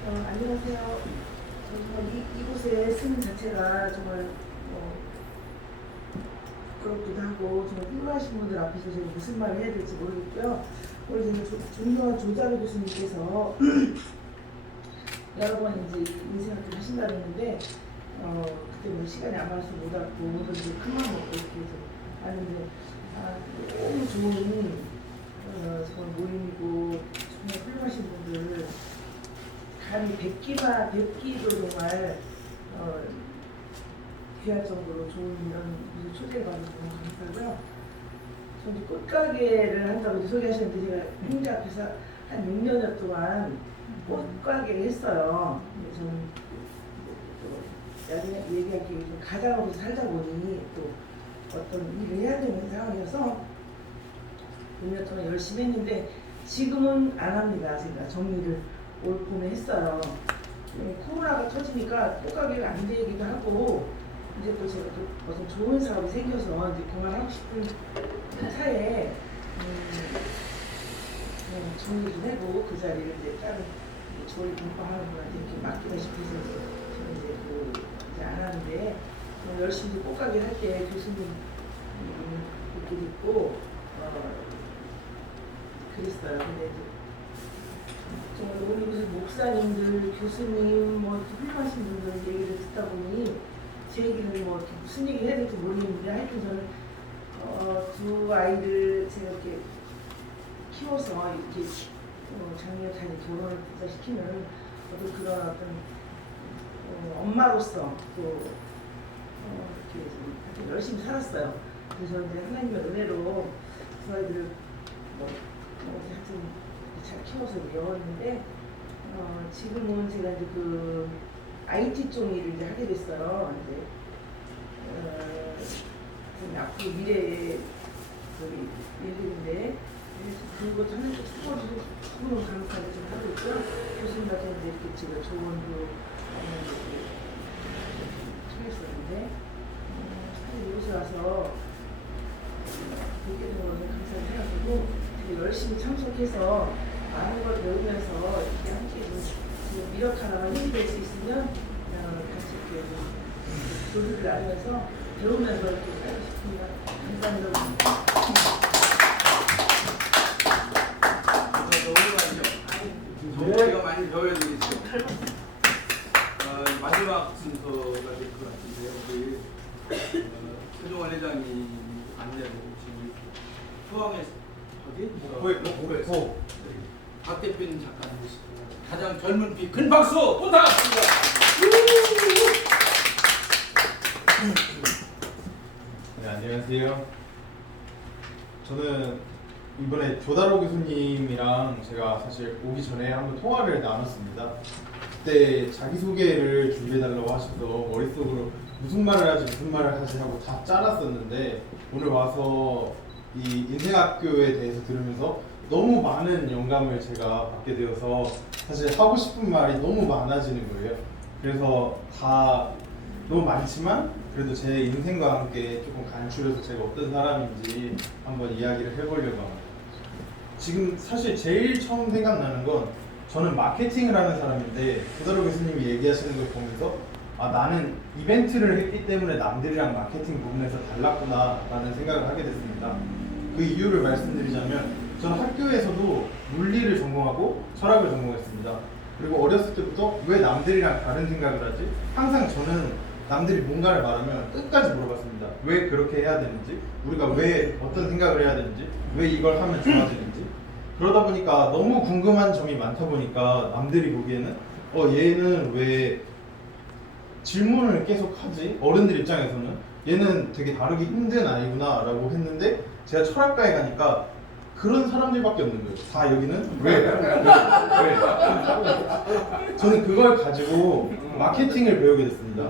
안녕하세요. 정말 이곳에 쓰는 자체가 정말 부끄럽기도 하고 정말 훌륭하신 분들 앞에서 제가 무슨 말을 해야 될지 모르겠고요. 우리 존경한 조자로 교수님께서 여러 번 이제 인생학교를 하신다 그랬는데 그때 뭐 시간이 안 맞아서 못 왔고 오늘 이제 큰맘 먹고 이렇게 해서 왔는데 너무 좋은 정말 모임이고 정말 훌륭하신 분들 감히 뵙기도 정말 귀할 정도로 좋은 이런 초대를 받아서 너무 감사하고요. 저는 꽃가게를 한다고 소개하셨는데 제가 행자 앞에서 한 6년여 동안 꽃가게를 했어요. 근데 저는 나중에 얘기할 게 가장으로 살다 보니 또 어떤 일을 해야 되는 상황이어서 6년 동안 열심히 했는데 지금은 안 합니다. 제가 정리를 올 봄에 했어요. 코로나가 터지니까 꽃가게가 안 되기도 하고 이제 또 제가 또 어떤 좋은 사업이 생겨서 이제 그만하고 싶은 차에 정리 좀 하고 그 자리를 이제 다른 조리 공부하는 분한테 이렇게 맡기다 싶어서 저는 이제 이제 안 하는데 열심히 꽃가게 할 때 교수님 이렇게 듣고 그랬어요. 근데 정말 우리 무슨 목사님들, 교수님, 뭐 이렇게 훌륭하신 분들 얘기를 듣다 보니 제 얘기는 뭐 이렇게 무슨 얘기를 해야 될지 모르겠는데 하여튼 저는 두 아이를 제가 이렇게 키워서 이렇게 장녀 자녀 결혼을 시키는 어떤 그런 어떤 엄마로서 또 이렇게 좀 열심히 살았어요. 그래서 이제 하나님의 은혜로 두 아이들을 하여튼 잘 키워서 배웠는데 지금은 제가 이제 그 IT 쪽 일을 이제 하게 됐어요. 이제 앞으로 미래의 그 일들인데 그것도 하는 쪽 스포츠로 너무 감사하게 좀 하고 있고요. 교수님한테 이제 이렇게 제가 조언도 청했었는데 이곳에 와서 뵙게 된 것에 감사를 해가지고 되게 열심히 참석해서 많은 걸 배우면서 이렇게 함께 좀 미력 하나만 힘이 될 수 있으면 같이 이렇게 교류를 나누면서 배우면서 이렇게 살고 싶습니다. 감사합니다. 제가 많이 배워야 되겠죠. 마지막 순서가 될 것 같은데요. 우리 최종원 회장이 안내로 지금 포항에서 고에서 박 대표님 잠깐 모시고 가장 젊은 피 큰 박수 부탁드립니다. 네, 안녕하세요. 저는 이번에 조다로 교수님이랑 제가 사실 오기 전에 한번 통화를 나눴습니다. 그때 자기소개를 준비해달라고 하셔서 머릿속으로 무슨 말을 하지 하고 다 짜놨었는데 오늘 와서 이 인생학교에 대해서 들으면서 너무 많은 영감을 제가 받게 되어서 사실 하고 싶은 말이 너무 많아지는 거예요. 그래서 다 너무 많지만 그래도 제 인생과 함께 조금 간추려서 제가 어떤 사람인지 한번 이야기를 해보려고 합니다. 지금 사실 제일 처음 생각나는 건 저는 마케팅을 하는 사람인데 조다로 교수님이 얘기하시는 걸 보면서 나는 이벤트를 했기 때문에 남들이랑 마케팅 부분에서 달랐구나 라는 생각을 하게 됐습니다. 그 이유를 말씀드리자면 저는 학교에서도 물리를 전공하고 철학을 전공했습니다. 그리고 어렸을 때부터 왜 남들이랑 다른 생각을 하지? 항상 저는 남들이 뭔가를 말하면 끝까지 물어봤습니다. 왜 그렇게 해야 되는지, 우리가 왜 어떤 생각을 해야 되는지, 왜 이걸 하면 좋아지는지. 그러다 보니까 너무 궁금한 점이 많다 보니까 남들이 보기에는 얘는 왜 질문을 계속 하지? 어른들 입장에서는 얘는 되게 다루기 힘든 아이구나 라고 했는데 제가 철학과에 가니까 그런 사람들밖에 없는 거예요. 다 여기는 왜? 저는 그걸 가지고 마케팅을 배우게 됐습니다.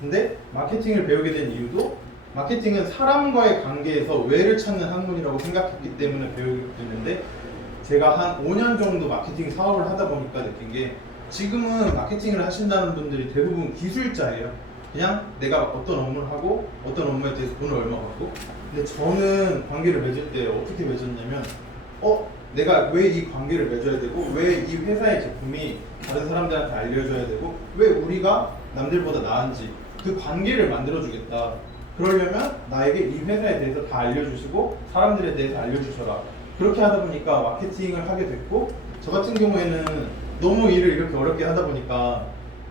근데 마케팅을 배우게 된 이유도 마케팅은 사람과의 관계에서 왜를 찾는 학문이라고 생각했기 때문에 배우게 됐는데 제가 한 5년 정도 마케팅 사업을 하다 보니까 느낀 게 지금은 마케팅을 하신다는 분들이 대부분 기술자예요. 그냥 내가 어떤 업무를 하고 어떤 업무에 대해서 돈을 얼마 받고 근데 저는 관계를 맺을 때 어떻게 맺었냐면 내가 왜 이 관계를 맺어야 되고 왜 이 회사의 제품이 다른 사람들한테 알려줘야 되고 왜 우리가 남들보다 나은지 그 관계를 만들어주겠다. 그러려면 나에게 이 회사에 대해서 다 알려주시고 사람들에 대해서 알려주셔라. 그렇게 하다 보니까 마케팅을 하게 됐고 저 같은 경우에는 너무 일을 이렇게 어렵게 하다 보니까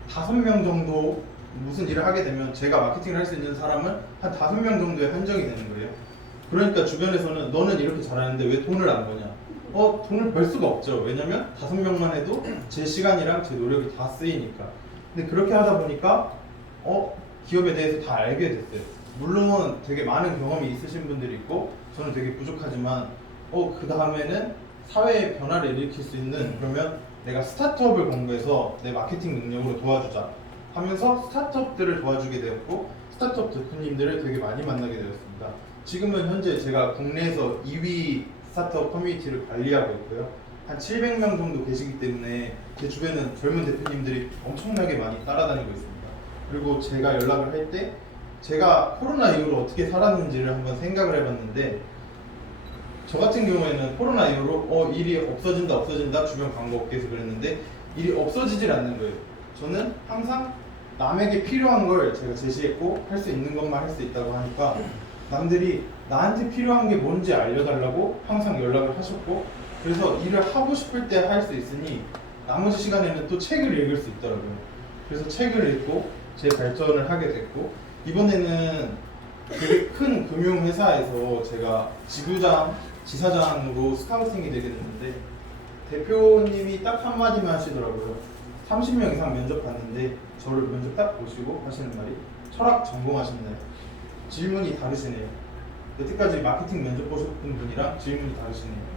5명 정도 무슨 일을 하게 되면 제가 마케팅을 할 수 있는 사람은 한 5명 정도에 한정이 되는 거예요. 그러니까 주변에서는 너는 이렇게 잘하는데 왜 돈을 안 버냐? 돈을 벌 수가 없죠. 왜냐면 5명만 해도 제 시간이랑 제 노력이 다 쓰이니까. 근데 그렇게 하다 보니까 기업에 대해서 다 알게 됐어요. 물론 되게 많은 경험이 있으신 분들이 있고 저는 되게 부족하지만 그 다음에는 사회의 변화를 일으킬 수 있는 그러면 내가 스타트업을 공부해서 내 마케팅 능력으로 도와주자 하면서 스타트업들을 도와주게 되었고 스타트업 대표님들을 되게 많이 만나게 되었습니다. 지금은 현재 제가 국내에서 2위 스타트업 커뮤니티를 관리하고 있고요. 한 700명 정도 계시기 때문에 제 주변은 젊은 대표님들이 엄청나게 많이 따라다니고 있습니다. 그리고 제가 연락을 할 때 제가 코로나 이후로 어떻게 살았는지를 한번 생각을 해봤는데 저 같은 경우에는 코로나 이후로 일이 없어진다 주변 광고업계에서 그랬는데 일이 없어지질 않는 거예요. 저는 항상 남에게 필요한 걸 제가 제시했고 할 수 있는 것만 할 수 있다고 하니까 남들이 나한테 필요한 게 뭔지 알려달라고 항상 연락을 하셨고 그래서 일을 하고 싶을 때 할 수 있으니 나머지 시간에는 또 책을 읽을 수 있더라고요. 그래서 책을 읽고 제 발전을 하게 됐고 이번에는 되게 큰 금융회사에서 제가 지사장으로 스카우팅이 되게 됐는데 대표님이 딱 한마디만 하시더라고요. 30명 이상 면접 봤는데 저를 면접 딱 보시고 하시는 말이 철학 전공하셨나요? 질문이 다르시네요. 여태까지 마케팅 면접 보셨던 분이랑 질문이 다르시네요.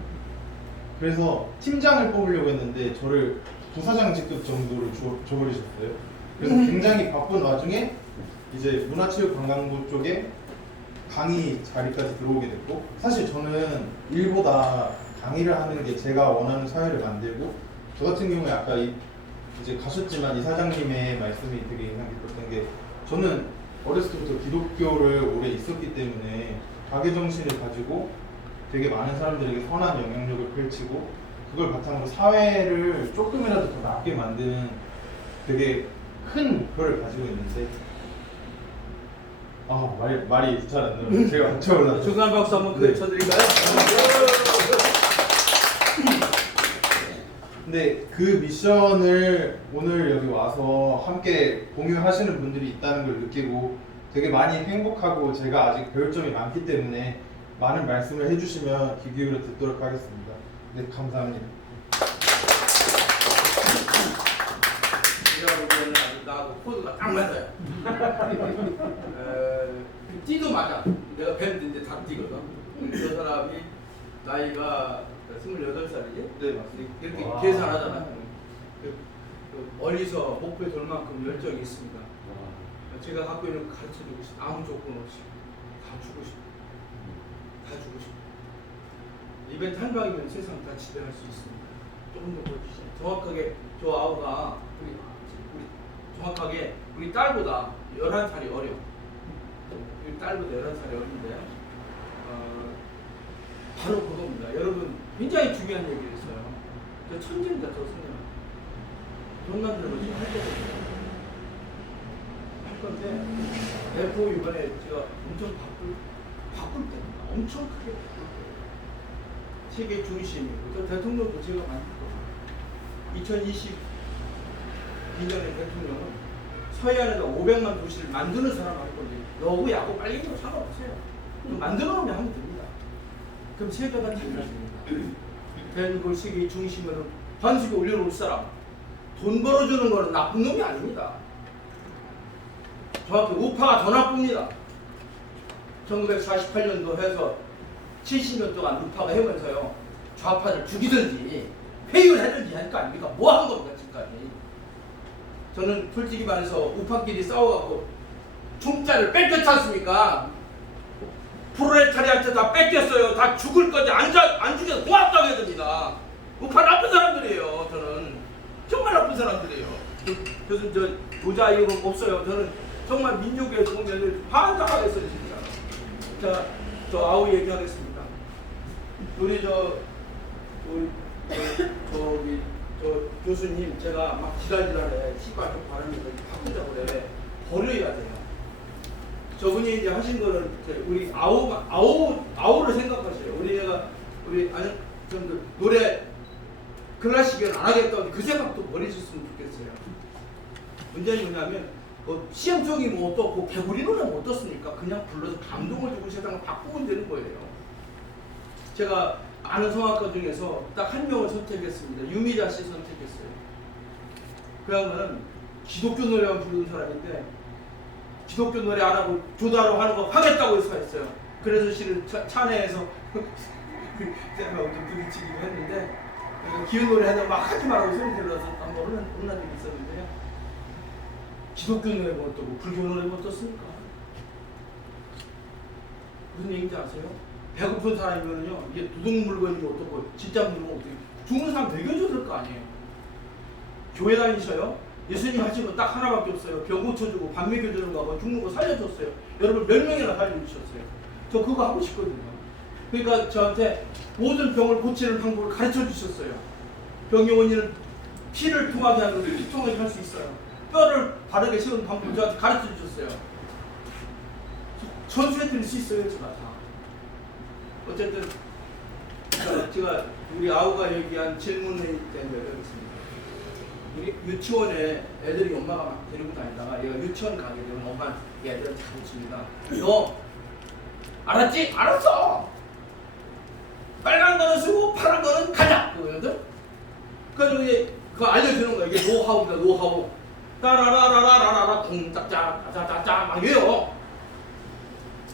그래서 팀장을 뽑으려고 했는데 저를 부사장 직급 정도로 줘버리셨어요. 그래서 굉장히 바쁜 와중에 이제 문화체육관광부 쪽에 강의 자리까지 들어오게 됐고 사실 저는 일보다 강의를 하는 게 제가 원하는 사회를 만들고 저 같은 경우에 아까 이제 가셨지만 이 사장님의 말씀이 되게 인상 깊었던 게 저는 어렸을 때부터 기독교를 오래 있었기 때문에 가계 정신을 가지고 되게 많은 사람들에게 선한 영향력을 펼치고 그걸 바탕으로 사회를 조금이라도 더 낫게 만드는 되게 큰 그걸 가지고 있는데 말이 잘 안 나와요. 제가 한참 올랐어요. 중간 박수 한번 네. 쳐드릴까요? 근데 그 미션을 오늘 여기 와서 함께 공유하시는 분들이 있다는 걸 느끼고 되게 많이 행복하고 제가 아직 배울 점이 많기 때문에 많은 말씀을 해주시면 귀 기울여 듣도록 하겠습니다. 네, 감사합니다. 제가 보기에는 나하고 코드가 딱 맞아요. 띠도 맞아. 내가 밴드인데 다 띠거든. 저 사람이 나이가 28살이지? 네, 맞습니다. 이렇게 와. 계산하잖아요. 멀리서 목표에 돌 만큼 열정이 있습니다. 제가 갖고 있는 거 가르쳐주고 싶어. 아무 조건 없이 다 주고 싶어. 다 주고 싶어. 이벤트 한 방이면 세상 다 지배할 수 있습니다. 조금 더 보여주시죠. 정확하게 저 아우가 정확하게 우리 딸보다 11살이 어려. 우리 딸보다 11살이 어린데 바로 그겁니다. 여러분 굉장히 중요한 얘기를 했어요. 저 천재입니다. 저 소년. 돈 만드는 거 지금 할 거거든요. 할 건데 대표 이번에 제가 엄청 바꿀 때입니다. 엄청 크게 바꿀 거예요. 세계 중심이고 또 대통령도 제가 만들 거예요. 2022년에 대통령은 서해안에다 500만 도시를 만드는 사람 할 건데 너무 야구 빨리 해도 상관없어요. 만들어 놓으면 하면 됩니다. 그럼 세계가 달라집니다. 대한민국 세계 중심으로 반석에 올려놓을 사람 돈 벌어주는 거는 나쁜 놈이 아닙니다. 정확히 우파가 더 나쁩니다. 1948년도 해서 70년 동안 우파가 해면서요 좌파를 죽이든지 회유하든지 할 거 아닙니까? 뭐 한 겁니까 지금까지? 저는 솔직히 말해서 우파끼리 싸워갖고 중자를 뺏겼지 않습니까? 프로레타리한테 다 뺏겼어요. 다 죽을 거지. 안 죽여서 고맙다고 해야 됩니다. 우파 나쁜 사람들이에요. 저는 정말 나쁜 사람들이에요. 그래서 저 노자 이유는 없어요. 저는 정말 민족의 공연을 반성하겠어요 진짜. 자, 저 아우 얘기하겠습니다. 우리 저 우리 저 교수님 제가 막 지랄지랄해 시발 좀 바르면서 바꾸자고 그래. 버려야 돼요. 저분이 이제 하신 거는 우리 아우를 생각하세요. 우리 아니 좀 노래 클래식은 안 하겠다고 그 생각도 버리셨으면 좋겠어요. 문제는 뭐냐면 시험적인 뭐 어떻고 개구리 노래 뭐 어떻습니까? 그냥 불러서 감동을 주고 세상을 바꾸면 되는 거예요. 제가 아는 성악가 중에서 딱 한 명을 선택했습니다. 유미자 씨 선택했어요. 그 양반은 기독교 노래만 부르는 사람인데 기독교 노래 안 하고 조다로 하는 거 하겠다고 해서 했어요. 그래서 실은 차 내에서 제가 좀 부딪히기도 했는데 기운 노래 하다가 막 하지 말라고 소리 질러서 한번 혼난 적이 있었는데요. 기독교 노래 뭐 어떠고 불교 노래 뭐 어떻습니까? 무슨 얘기인지 아세요? 배고픈 사람이면요 이게 도둑 물건이고 어떻고 진짜 물건 어떻게 죽는 사람 먹여줘야 될 거 아니에요. 교회 다니셔요? 예수님 하신 거 딱 하나밖에 없어요. 병 고쳐주고 밥 먹여주는 거하고 죽는 거 살려줬어요. 여러분 몇 명이나 살려주셨어요? 저 그거 하고 싶거든요. 그러니까 저한테 모든 병을 고치는 방법을 가르쳐 주셨어요. 병의 원인은 피를 통하게 하는 걸 피 통하게 할 수 있어요. 뼈를 바르게 세우는 방법을 저한테 가르쳐 주셨어요. 전수해 드릴 수 있어요, 제가 다. 어쨌든 제가 우리 아우가 얘기한 질문에 대한 여기있습니다. 우리 유치원에 애들이 엄마가 막 데리고 다니다가 얘가 유치원 가게 되면 엄마 애들은 잘 고칩니다. 너 알았지? 알았어. 빨간 거는 쓰고 파란 거는 가자. 그거거든. 그래서 이제 그거 알려주는 거야. 이게 노하우다 노하우. 따라라라라라라 쿵짝짝 짜짜짜 막 이래요.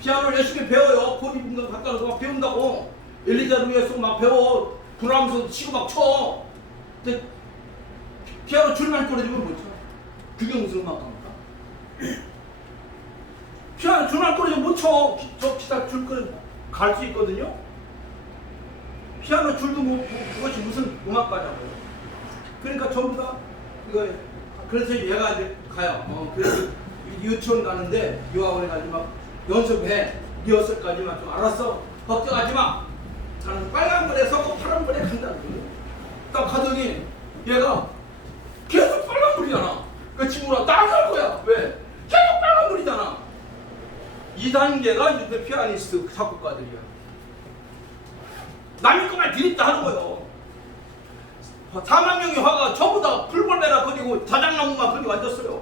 피아노를 열심히 배워요. 코디 분석 갖다 놓고 막 배운다고. 엘리자 루이에서 막 배워. 브라함스 치고 막 쳐. 근데 피아노 줄만 꺼내주면 못 쳐. 그게 무슨 음악가입니까? 피아노 줄만 꺼내주면 못 쳐. 저 기타 줄 꺼내 갈 수 있거든요. 피아노 줄도 뭐 그것이 무슨 음악가냐고요. 그러니까 전부 다 이거 그래서 얘가 이제 가요. 그래서 유치원 가는데 유학원에 가지 막 연습해. 리허설까지 막 좀 알았어. 걱정하지 마. 나는 빨간 불에 서고 파란 불에 간다는 거예요. 딱 가더니 얘가 계속 빨간 불이잖아. 그 친구랑 따라갈 거야. 왜? 계속 빨간 불이잖아. 2단계가 이제 피아니스트 작곡가들이야. 남의 것만 디립다 하는 거예요. 4만 명의 화가 전부 다 풀벌레라 그리고 자작나무만 그렇게 만졌어요.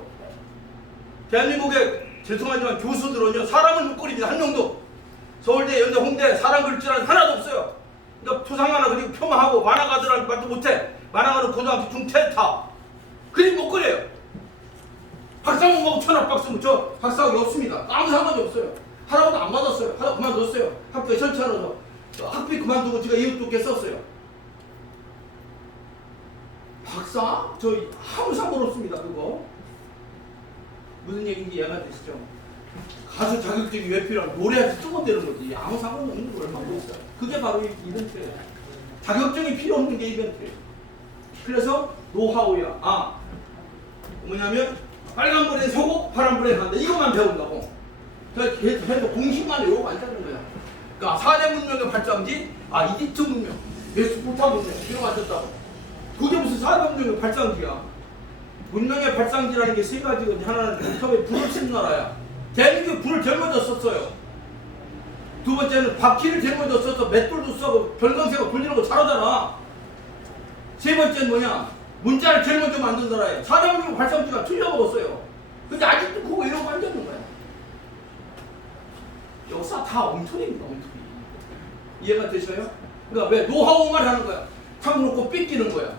대한민국의 죄송하지만 교수들은요 사람을 못 그립니다. 한 명도. 서울대, 연대, 홍대 사람 그릴 줄 아는 하나도 없어요. 그러니까 표상 하나 그리고 표만 하고 만화가들한테 말도 못해. 만화가는 고등학교 중퇴타. 그림 못 그려요. 박사학위하고 천합박사면 저 박사학위 없습니다. 아무 상관이 없어요. 하나도 안 받았어요. 하나 그만뒀어요. 학교에 설치하면서 학비 그만두고 제가 이웃도께 썼어요. 박사? 저 아무 상관없습니다. 그거 무슨 얘기인지 이해가 되시죠? 가수 자격증이 왜 필요하고 노래해서 뜨면 되는 거지. 아무 상관없는 걸 하고 있어요. 그게 바로 이벤트예요. 자격증이 필요 없는 게 이벤트예요. 그래서 노하우야. 뭐냐면 빨간불에 서고 파란불에 간다. 이것만 배운다고. 그래서 공식만 외우고 앉아는 거야. 그러니까 4대 문명의 발전지, 이집트 문명, 메소포타미아 문명 이거 가졌다고. 그게 무슨 4대 문명의 발전지야. 문명의 발상지라는 게 세 가지거든요. 하나는 처음에 불을 친 나라야. 대한민국에 불을 제일 먼저 썼어요. 두 번째는 바퀴를 제일 먼저 써서 맷돌도 써고 별광새가 돌리는 거 잘하잖아. 세 번째는 뭐냐? 문자를 제일 먼저 만든 나라예요. 4대 문명의 발상지가 틀려먹었어요. 근데 아직도 그거 이러고 앉아있는 거야. 역사 다 엉터리입니다. 엉터리. 이해가 되셔요? 그러니까 왜 노하우만 하는 거야. 참 놓고 삐끼는 거야.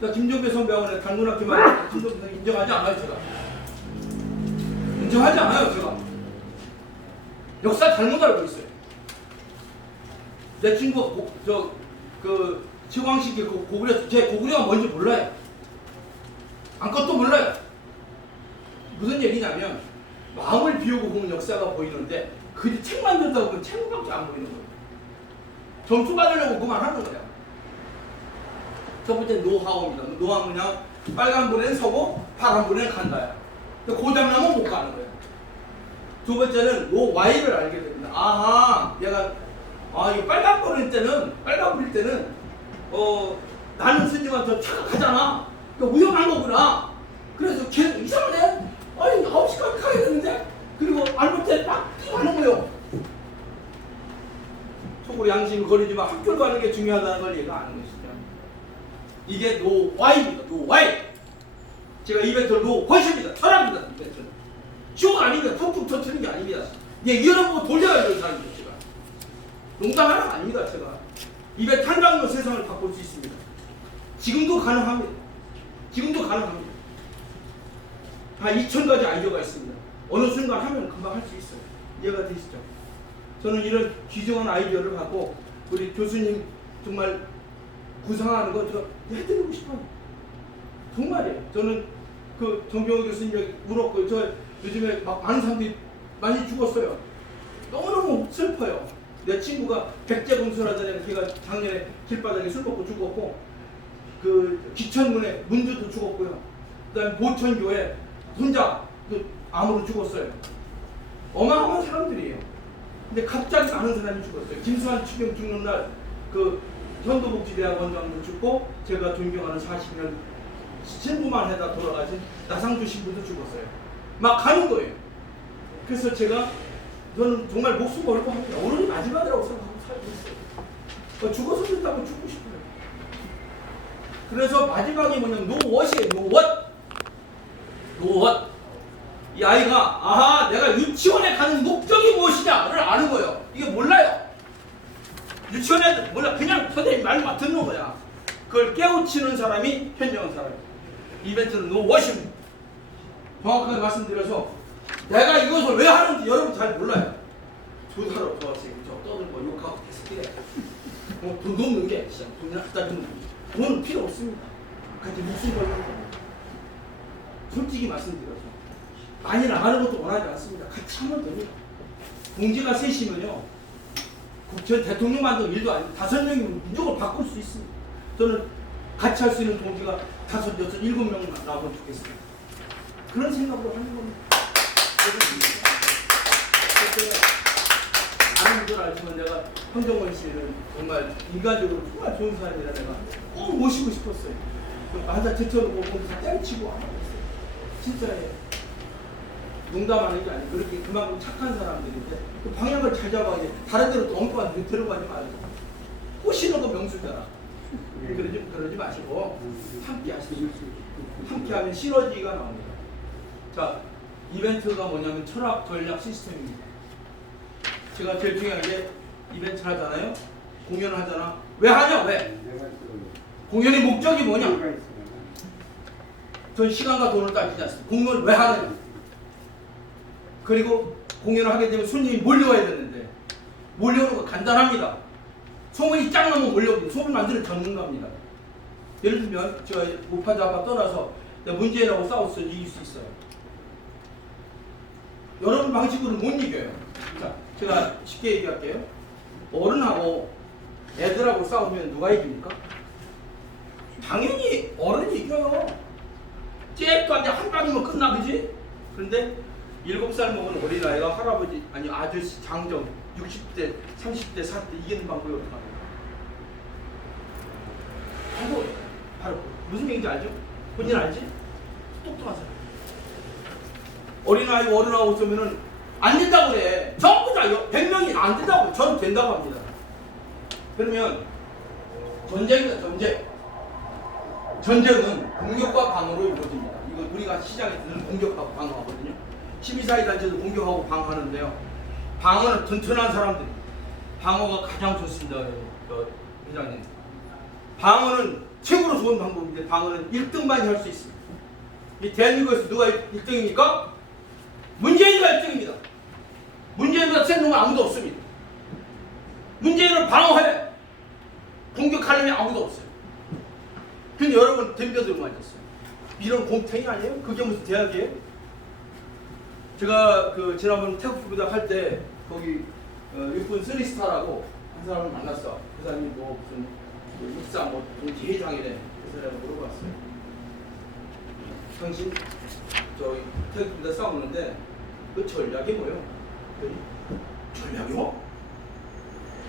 그러니까 김종배 선배하고는 당문학기만 김종배 선배 인정하지 않아요. 제가 인정하지 않아요. 제가 역사 잘못 알고 있어요. 내 친구가 지광식이 고구려, 제 고구려가 뭔지 몰라요. 아무것도 몰라요. 무슨 얘기냐면 마음을 비우고 보면 역사가 보이는데 그 책 만든다고 보면 책밖에 안 보이는 거예요. 점수 받으려고 그만하는 거야. 첫 번째 노하우입니다. 노하우는 그냥 빨간 불에는 서고 파란 불에는 간다야. 고장나면 못 가는 거야. 두 번째는 노와이를 알게 됩니다. 얘가 이 빨간 불일 때는 나는 스님한테 착각하잖아. 그러니까 위험한 거구나. 그래서 걔 이상하네. 아니 9시까지 가야 되는데. 그리고 알못해 막 뛰어가는 거예요. 속으로 양심을 거리지만 학교를 가는 게 중요하다는 걸 얘가 아는 것이죠. 이게 노와입니다. 노와이. 제가 이벤트를 노것입니다. 철학입니다. 이벤트는. 쇼가 아닙니다. 툭툭 터트리는 게 아닙니다. 얘 여러분 돌려야 되는 사람이죠. 제가. 농담하는 거 아닙니다. 제가. 이벤트 한 장으로 세상을 바꿀 수 있습니다. 지금도 가능합니다. 지금도 가능합니다. 다 2,000가지 아이디어가 있습니다. 어느 순간 하면 금방 할 수 있어요. 이해가 되시죠? 저는 이런 귀중한 아이디어를 갖고 우리 교수님 정말 구상하는 거 저 해드리고 싶어요. 정말이에요. 저는 그 정경호 교수님 울었고 저 요즘에 막 많은 사람들이 많이 죽었어요. 너무너무 슬퍼요. 내 친구가 백제공수라잖아요. 걔가 작년에 길바닥에 술 먹고 죽었고 그 기천군에 문주도 죽었고요. 그다음에 보천교에 혼자 그 암으로 죽었어요. 어마어마한 사람들이에요. 근데 갑자기 많은 사람이 죽었어요. 김수환 추경 죽는 날 그 현도복지대학 원장도 죽고 제가 존경하는 40년 신부만 해다 돌아가신 나상주 신부도 죽었어요. 막 가는 거예요. 그래서 저는 정말 목숨 걸고 합니다. 오늘이 마지막이라고 생각하고 살고 있어요. 죽어서 된다고 죽고 싶어요. 그래서 마지막이 뭐냐면 노워시에요. 노워. 이 아이가 아하 내가 유치원에 가는 목적이 무엇이냐를 아는 거예요. 이게 몰라요. 유치원에 몰라. 그냥 선생님 말만 듣는 거야. 그걸 깨우치는 사람이 현명한 사람이에요. 이벤트는 노워십니다. 정확하게 말씀드려서 내가 이것을 왜 하는지 여러분 잘 몰라요. 조사로 도와주세요. 저 떠들고 욕하고 계속해요. 돈 없는 게 진짜 돈을 갖다 주는 거예요. 돈은 필요 없습니다. 같이 목숨 걸는 거예요. 솔직히 말씀드려서 많이 나가는 것도 원하지 않습니다. 같이 하면 됩니다. 동지가 셋이면요 국회 대통령 만든 일도 아니고 5명이면 무조건 바꿀 수 있습니다. 저는 같이 할 수 있는 동지가 5, 6, 7명 나오면 좋겠습니다. 그런 생각으로 하는 겁니다. 그래서 아는 줄 알지만 내가 황정원 씨는 정말 인간적으로 정말 좋은 사람이라 내가 꼭 모시고 싶었어요. 맞아 제쳐놓고 거기서 때려치고 안 하고 있어요. 진짜예요. 농담하는 게 아니고 그렇게 그만큼 착한 사람들인데 그 방향을 잘 잡아야 돼. 다른 데로 엉뚱한 데 들어가지 말고 꼬시는 거 명수잖아. 그러지 마시고 함께 하시죠. 함께 하면 시너지가 나옵니다. 자, 이벤트가 뭐냐면 철학 전략 시스템입니다. 제가 제일 중요한 게 이벤트 하잖아요. 공연을 하잖아. 왜 하냐? 왜? 공연의 목적이 뭐냐? 전 시간과 돈을 따지지 않습니다. 공연을 왜 하느냐? 그리고 공연을 하게 되면 손님이 몰려와야 되는데 몰려오는 거 간단합니다. 소문이 쫙 나면 몰려오고 소문 만드는 전문가입니다. 예를 들면 제가 우파좌파 떠나서 문재인하고 싸워서 이길 수 있어요. 여러분 방식으로는 못 이겨요. 자, 제가 쉽게 얘기할게요. 어른하고 애들하고 싸우면 누가 이깁니까? 당연히 어른이 이겨요. 잽도 안 돼. 한 방이면 끝나, 그지? 그런데 7살 먹은 어린아이가 할아버지, 아니 아저씨, 장정, 60대, 30대, 40대 이기는 방법이 어떻게 합니까? 바로 무슨 얘기인지 알죠? 본인 알지? 똑똑한 사람. 어린아이고 어른하고 있으면은 안 된다고 그래. 전부 다 100명이 안 된다고. 저는 된다고 합니다. 그러면 전쟁이다, 전쟁. 전쟁은 공격과 방어로 이루어집니다. 이거 우리가 시장에서는 공격하고 방어하거든요. 12.4.2단체도 공격하고 방어하는데요. 방어는 튼튼한 사람들. 방어가 가장 좋습니다, 회장님. 방어는 최고로 좋은 방법인데 방어는 1등만이 할 수 있습니다. 이 대한민국에서 누가 1등입니까? 문재인이가 1등입니다. 문재인보다 센 놈은 아무도 없습니다. 문재인을 방어해. 공격하려면 아무도 없어요. 근데 여러분 덤벼들고 앉았어요. 이런 공탱이 아니에요? 그게 무슨 대학이에요? 제가 그 지난번 태국부대학 할 때 거기 육군 쓰리스타라고 한 사람을 만났어. 그 사람이 뭐 무슨 육사 뭐 동지 회장이래. 그래서 내가 물어봤어요. 당신 저기 태국부대 싸우는데 그 전략이 뭐예요? 전략이요?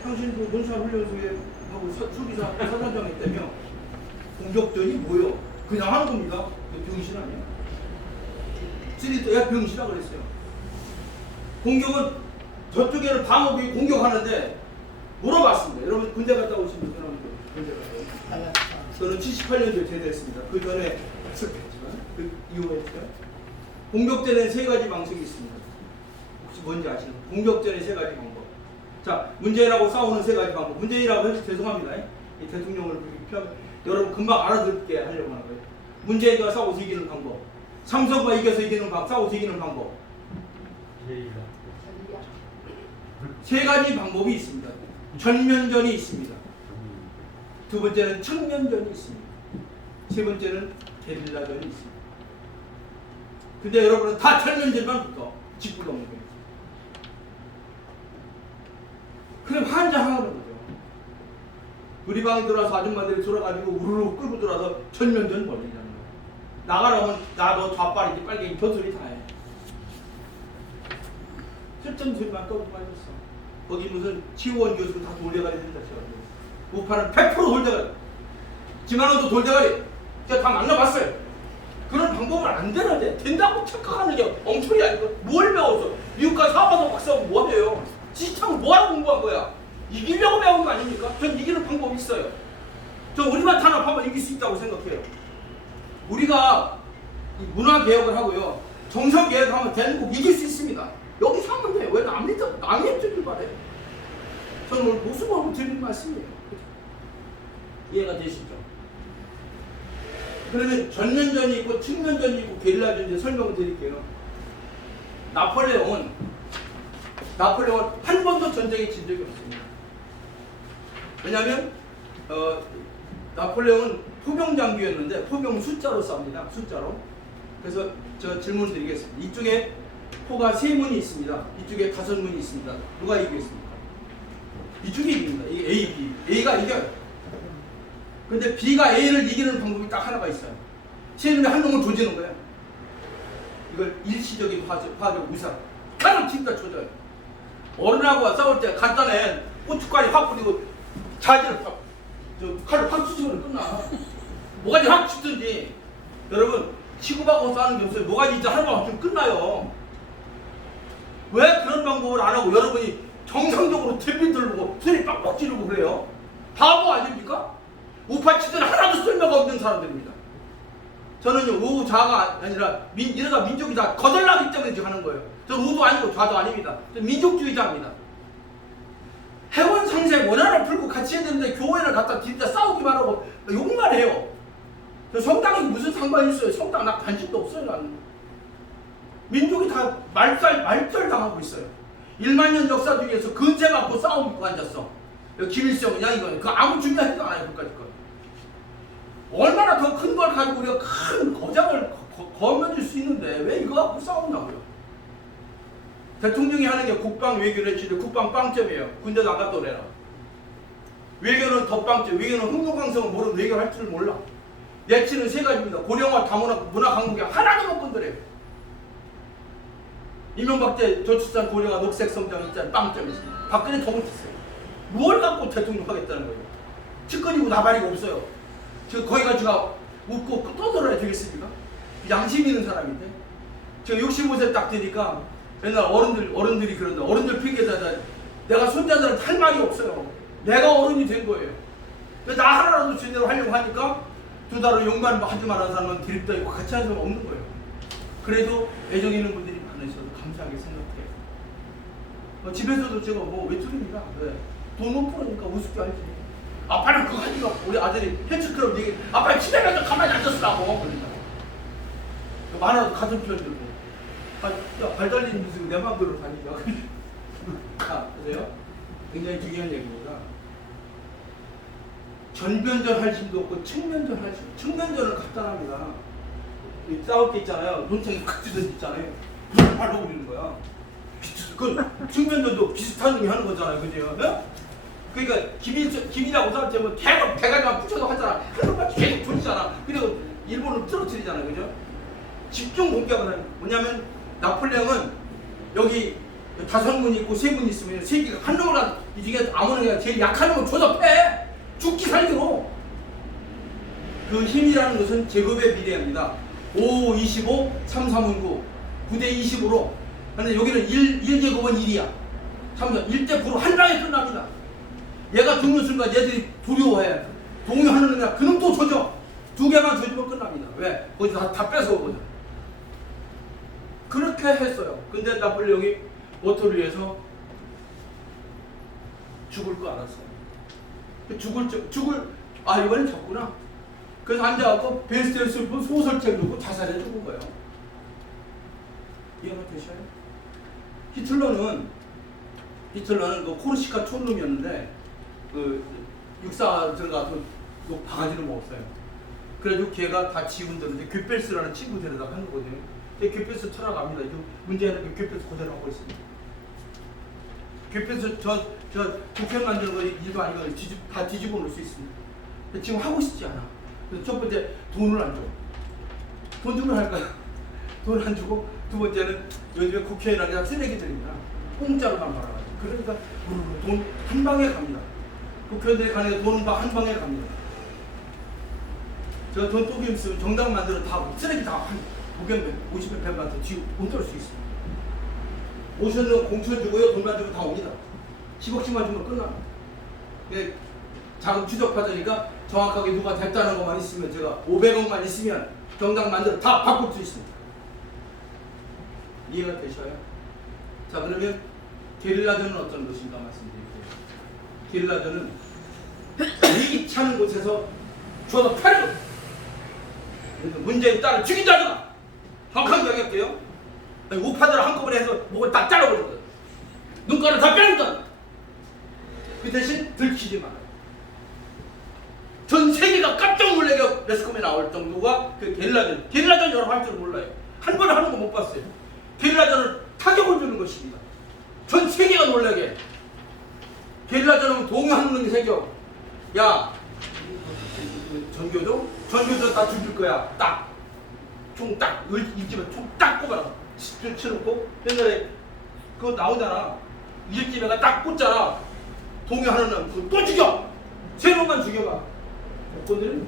당신 그 군사훈련소에 하고 수비사 사단장이 때며 공격전이 뭐요? 그냥 하는 겁니다. 병신 아니야? 쓰리야 병신이라 그랬어요. 공격은 저쪽에는 방어기 공격하는데 물어봤습니다. 여러분 군대 갔다 오신 분 군대 갔다 오신 저는 78년도에 제대했습니다. 그 전에 했었겠지만 그 이후에 했어요. 공격전에 세 가지 방식이 있습니다. 혹시 뭔지 아시나요? 공격전에 세 가지 방법. 자, 문재인하고 싸우는 세 가지 방법. 문재인이라고 해서 죄송합니다. 이 대통령을 피하면 여러분 금방 알아듣게 하려고 하는 거예요. 문재인과 싸워서 이기는 방법. 삼성과 이겨서 이기는 방법. 싸워서 이기는 방법. 세 가지 방법이 있습니다. 전면전이 있습니다. 두 번째는 측면전이 있습니다. 세 번째는 게릴라전이 있습니다. 근데 여러분은 다 전면전만 붙어 짚고 넘는 거예요. 그럼 환장하는 거죠. 우리 방에 들어와서 아줌마들이 돌아가지고 우르르 끌고 들어와서 전면전 벌리자는 거예요. 나가라면 나도 좌빨이지 빨갱이 저 소리 다 해. 쓸데없는 소리만 떠들고 있어. 거기 무슨 치원 교수 다 돌대가리 된다 쳐가지고 우파는 100% 돌대가리, 김한원도 돌대가리. 제가 다 만나봤어요. 그런 방법은 안 되는데 된다고 착각하는 게 엉터리 아니고 뭘 배웠어? 미국 가서 하버드 박사하고 뭐 배워요? 시스템을 뭐하러 공부한 거야? 이기려고 배운 거 아닙니까? 전 이기는 방법이 있어요. 전 우리만 탄압하면 이길 수 있다고 생각해요. 우리가 문화 개혁을 하고요, 정서 개혁하면 대한민국 이길 수 있습니다. 여기서 하면 돼요. 왜 남이 해주길 바래? 저는 오늘 모습하고 드리는 말씀이에요. 이해가 되시죠? 그러면 전면전이 있고 측면전이 있고 게릴라전이 설명을 드릴게요. 나폴레옹은 한 번도 전쟁에 진 적이 없습니다. 왜냐하면 나폴레옹은 포병 장교였는데 포병 숫자로 싸웁니다. 숫자로. 그래서 저 질문 드리겠습니다. 이쪽에 포가 3문이 있습니다. 이쪽에 5문이 있습니다. 누가 이기겠습니까? 이쪽이 이깁니다. 이게 A, B. A가 이겨요. 근데 B가 A를 이기는 방법이 딱 하나가 있어요. 쟤는 한 놈을 조지는 거야. 이걸 일시적인 화적 의사. 칼을 튕다 조져요. 어른하고 싸울 때 간단해. 고춧가루 확 뿌리고 자지를 확, 칼을 확 쑤시면 끝나. 뭐가지 확 치든지. 여러분, 치고받고 싸우는 게 없어요. 뭐가지 진짜 하는 거 같으면 끝나요. 왜 그런 방법을 안 하고 여러분이 정상적으로 TV 들고 소리 빡빡 지르고 그래요? 바보 아닙니까? 우파 치든 하나도 쓸모가 없는 사람들입니다. 저는요, 우자가 아니라 이러다 민족이 다 거덜나기 때문에 지금 하는 거예요. 저는 우도 아니고 좌도 아닙니다. 저는 민족주의자입니다. 해원 상생 원한을 풀고 같이 해야 되는데 교회를 갖다 진짜 싸우기만 하고 욕만 해요. 성당이 무슨 상관이 있어요? 성당 나 관심도 없어요. 나는. 민족이 다 말살 당하고 있어요. 1만 년 역사 중에서 근세 갖고 싸우고 앉았어. 김일성은 야 이거 그 아무 중요하지도 않아요. 그까짓 거. 얼마나 더 큰 걸 가지고 우리가 큰 거장을 거머쥘 수 있는데 왜 이거 갖고 싸운다고요? 대통령이 하는 게 국방 외교를 해주는데 국방 빵점이에요. 군대도 안 갔다 오래라. 외교는 덧빵점, 외교는 흥룡강성을 모르는 외교를 할 줄 몰라. 내치는 세 가지입니다. 고령화, 다문화, 문화 강국이 하나도 못 건드려요. 이명박 때 저출산 고령화 녹색 성장 있잖아요. 빵점이 있어요. 박근혜 더 못했어요. 뭘 갖고 대통령 하겠다는 거예요? 측근이고 나발이고 없어요. 저 거기 가지고 웃고 떠들어야 되겠습니까? 양심 있는 사람인데. 제가 65세 딱 되니까 맨날 어른들이 그런다. 어른들 핑계대다. 내가 손자들한테 할 말이 없어요. 내가 어른이 된 거예요. 나 하나라도 제대로 하려고 하니까 두 달을 용만 하지 말라는 사람은 드립다 있고 같이 하는 사람은 없는 거예요. 그래도 애정 있는 분들이 많으셔서 감사하게 생각해요. 집에서도 제가 뭐 외톨입니다. 네. 돈 못 벌으니까 우습게 알지. 아빠는 그거 하지 마. 우리 아들이 헬스클럽 얘기. 아빠 집에 가서 가만히 앉았으라고. 그러니까. 많아도 같은 편 들고. 야, 발 달리는 무슨 내 맘대로 다니냐. 보세요. 굉장히 중요한 얘기입니다. 전면전 할 힘도 없고 측면전 할 힘. 측면전을 간단합니다. 싸울 게 있잖아요. 논창이 확 찢어져 있잖아요. 이걸 발로 그리는 거야. 그 측면전도 비슷한 놈이 하는 거잖아요. 그죠? 네? 그러니까 김이라고 싸울 때면 대가리만 붙여서 하잖아. 한 놈만 계속 돌리잖아. 그리고 일본을 떨어뜨리잖아요. 그죠? 집중 공격을 하는 뭐냐면 나폴레옹은 여기 5문이 있고 3문이 있으면 3개가 한 놈을 이 중에 아무나 제일 약한 놈을 조잡해. 죽기 살기로. 그 힘이라는 것은 제곱의 비례합니다. 5, 25, 3, 3은 9, 9대 20으로. 근데 여기는 1제곱은 1이야. 1대 9로 한 방에 끝납니다. 얘가 죽는 순간 얘들이 두려워해. 동요하는 그냥 그놈 또 조져. 두 개만 조지면 끝납니다. 왜? 거기 다 뺏어오거든. 그렇게 했어요. 근데 나폴레옹이 워터를 위해서 죽을 거 알았어요. 이번엔 졌구나. 그래서 앉아갖고 베스트셀러 소설책 놓고 자살해 죽은 거예요. 이해가 되셔요? 히틀러는 그 코르시카 촌놈이었는데 그 육사 들어가서 그 바가지를 먹었어요. 그래가지고 걔가 다 지훈들인데 괴펠스라는 친구 데려다가 한 거거든요. 근데 괴펠스 철학합니다. 문제는 그 괴펠스 그대로 하고 있습니다. 괴펠스 저 국회 만드는 거 일도 아니고 다 뒤집어 놓을 수 있습니다. 근데 지금 하고 싶지 않아. 그래서 첫 번째 돈을 안 줘. 돈 주면 할까요? 돈을 안 주고 두 번째는 요즘에 국회의원이 다 쓰레기들입니다. 공짜로만 말아가지고. 그러니까 돈 한 방에 갑니다. 국회의원들이 가는 돈은 다 한 방에 갑니다. 제가 돈 또 있으면 정당 만들어 다 쓰레기 다 한 500배, 50배, 100배한테 뒤로 옮겨올 수 있어요. 오셔는 공천 주고요, 돈만 주고 다 옵니다. 10억씩만 주면 끝나. 자금 추적받으니까 정확하게 누가 됐다는 것만 있으면 제가 500억만 있으면 정당 만들어 다 바꿀 수 있습니다. 이해가 되셔요? 자, 그러면 게릴라전은 어떤 것인가 말씀드릴게요. 게릴라전은 이익 차는 곳에서 주어서 패는 것. 문재인 딸을 죽인다든가 정확하게 이야기할게요. 우파들을 한꺼번에 해서 목을 딱 잘라버리거든. 눈가를 다 빼는다. 그 대신 들키지 말아요. 전 세계가 깜짝 놀라게 매스컴에 나올 정도가 그 게릴라전 여러분 할 줄 몰라요. 한 번 하는 거 못 봤어요. 게릴라전을 타격을 주는 것입니다. 전 세계가 놀라게. 게릴라전은 동요하는 놈이 생겨. 야, 전교조 다 죽일 거야. 총 일집에 총 딱 꼽아라. 쳐놓고 옛날에 그거 나오잖아. 일집에가 딱 꽂잖아. 동요하는 놈 또 죽여. 세 놈만 죽여봐. 여권들은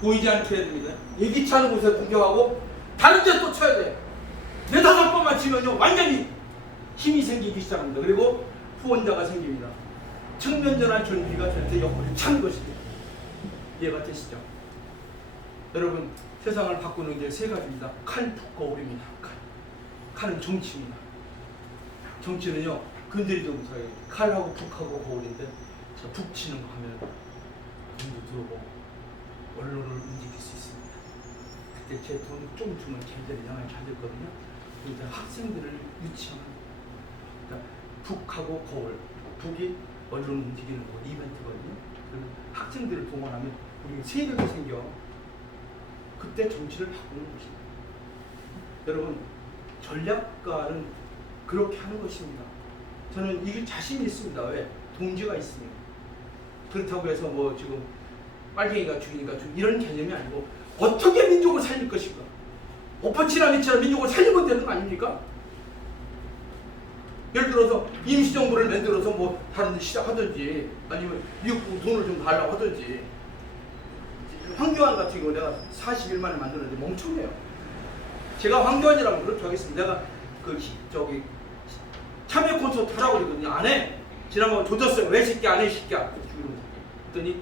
보이지 않게 해야 됩니다. 예기치 않은 곳에 공격하고 다른 데 또 쳐야 돼. 4-5번만 치면요 완전히 힘이 생기기 시작합니다. 그리고 후원자가 생깁니다. 측면전환 전기가 될 때 역할을 찬 것입니다. 이해가 되시죠? 여러분, 세상을 바꾸는 게 세 가지입니다. 칼, 푹, 거울입니다. 칼은 정치입니다. 정치는요 건드리지 못하게 칼하고 푹하고 거울인데 푹 치는 거 하면 돈도 들어오고 언론을 움직일 수 있습니다. 그때 제 돈을 좀 주면 걔들이 영향을 잘 됐거든요. 그러니까 학생들을 유치하는 그러니까 북하고 거울, 북이 언론 움직이는 거 이벤트거든요. 그래서 학생들을 동원하면 우리 세력이 생겨. 그때 정치를 바꾸는 것입니다. 여러분, 전략가는 그렇게 하는 것입니다. 저는 이게 자신이 있습니다. 왜? 동지가 있습니다. 그렇다고 해서 뭐 지금 빨갱이가 죽이니까 이런 개념이 아니고 어떻게 민족을 살릴 것인가. 오빠치라미처럼 민족을 살리면 되는 거 아닙니까? 예를 들어서 임시정부를 만들어서 뭐 다른 데 시작하든지 아니면 미국 돈을 좀 달라고 하든지. 황교안 같은 경우 내가 40일 만에 만들었는데 멍청해요. 제가 황교안이라고 그렇게 하겠습니다. 내가 참여 콘서트 하라고 그랬거든요. 안 해. 지난번에 조졌어요. 왜 새끼 안 해, 새끼야. 그랬더니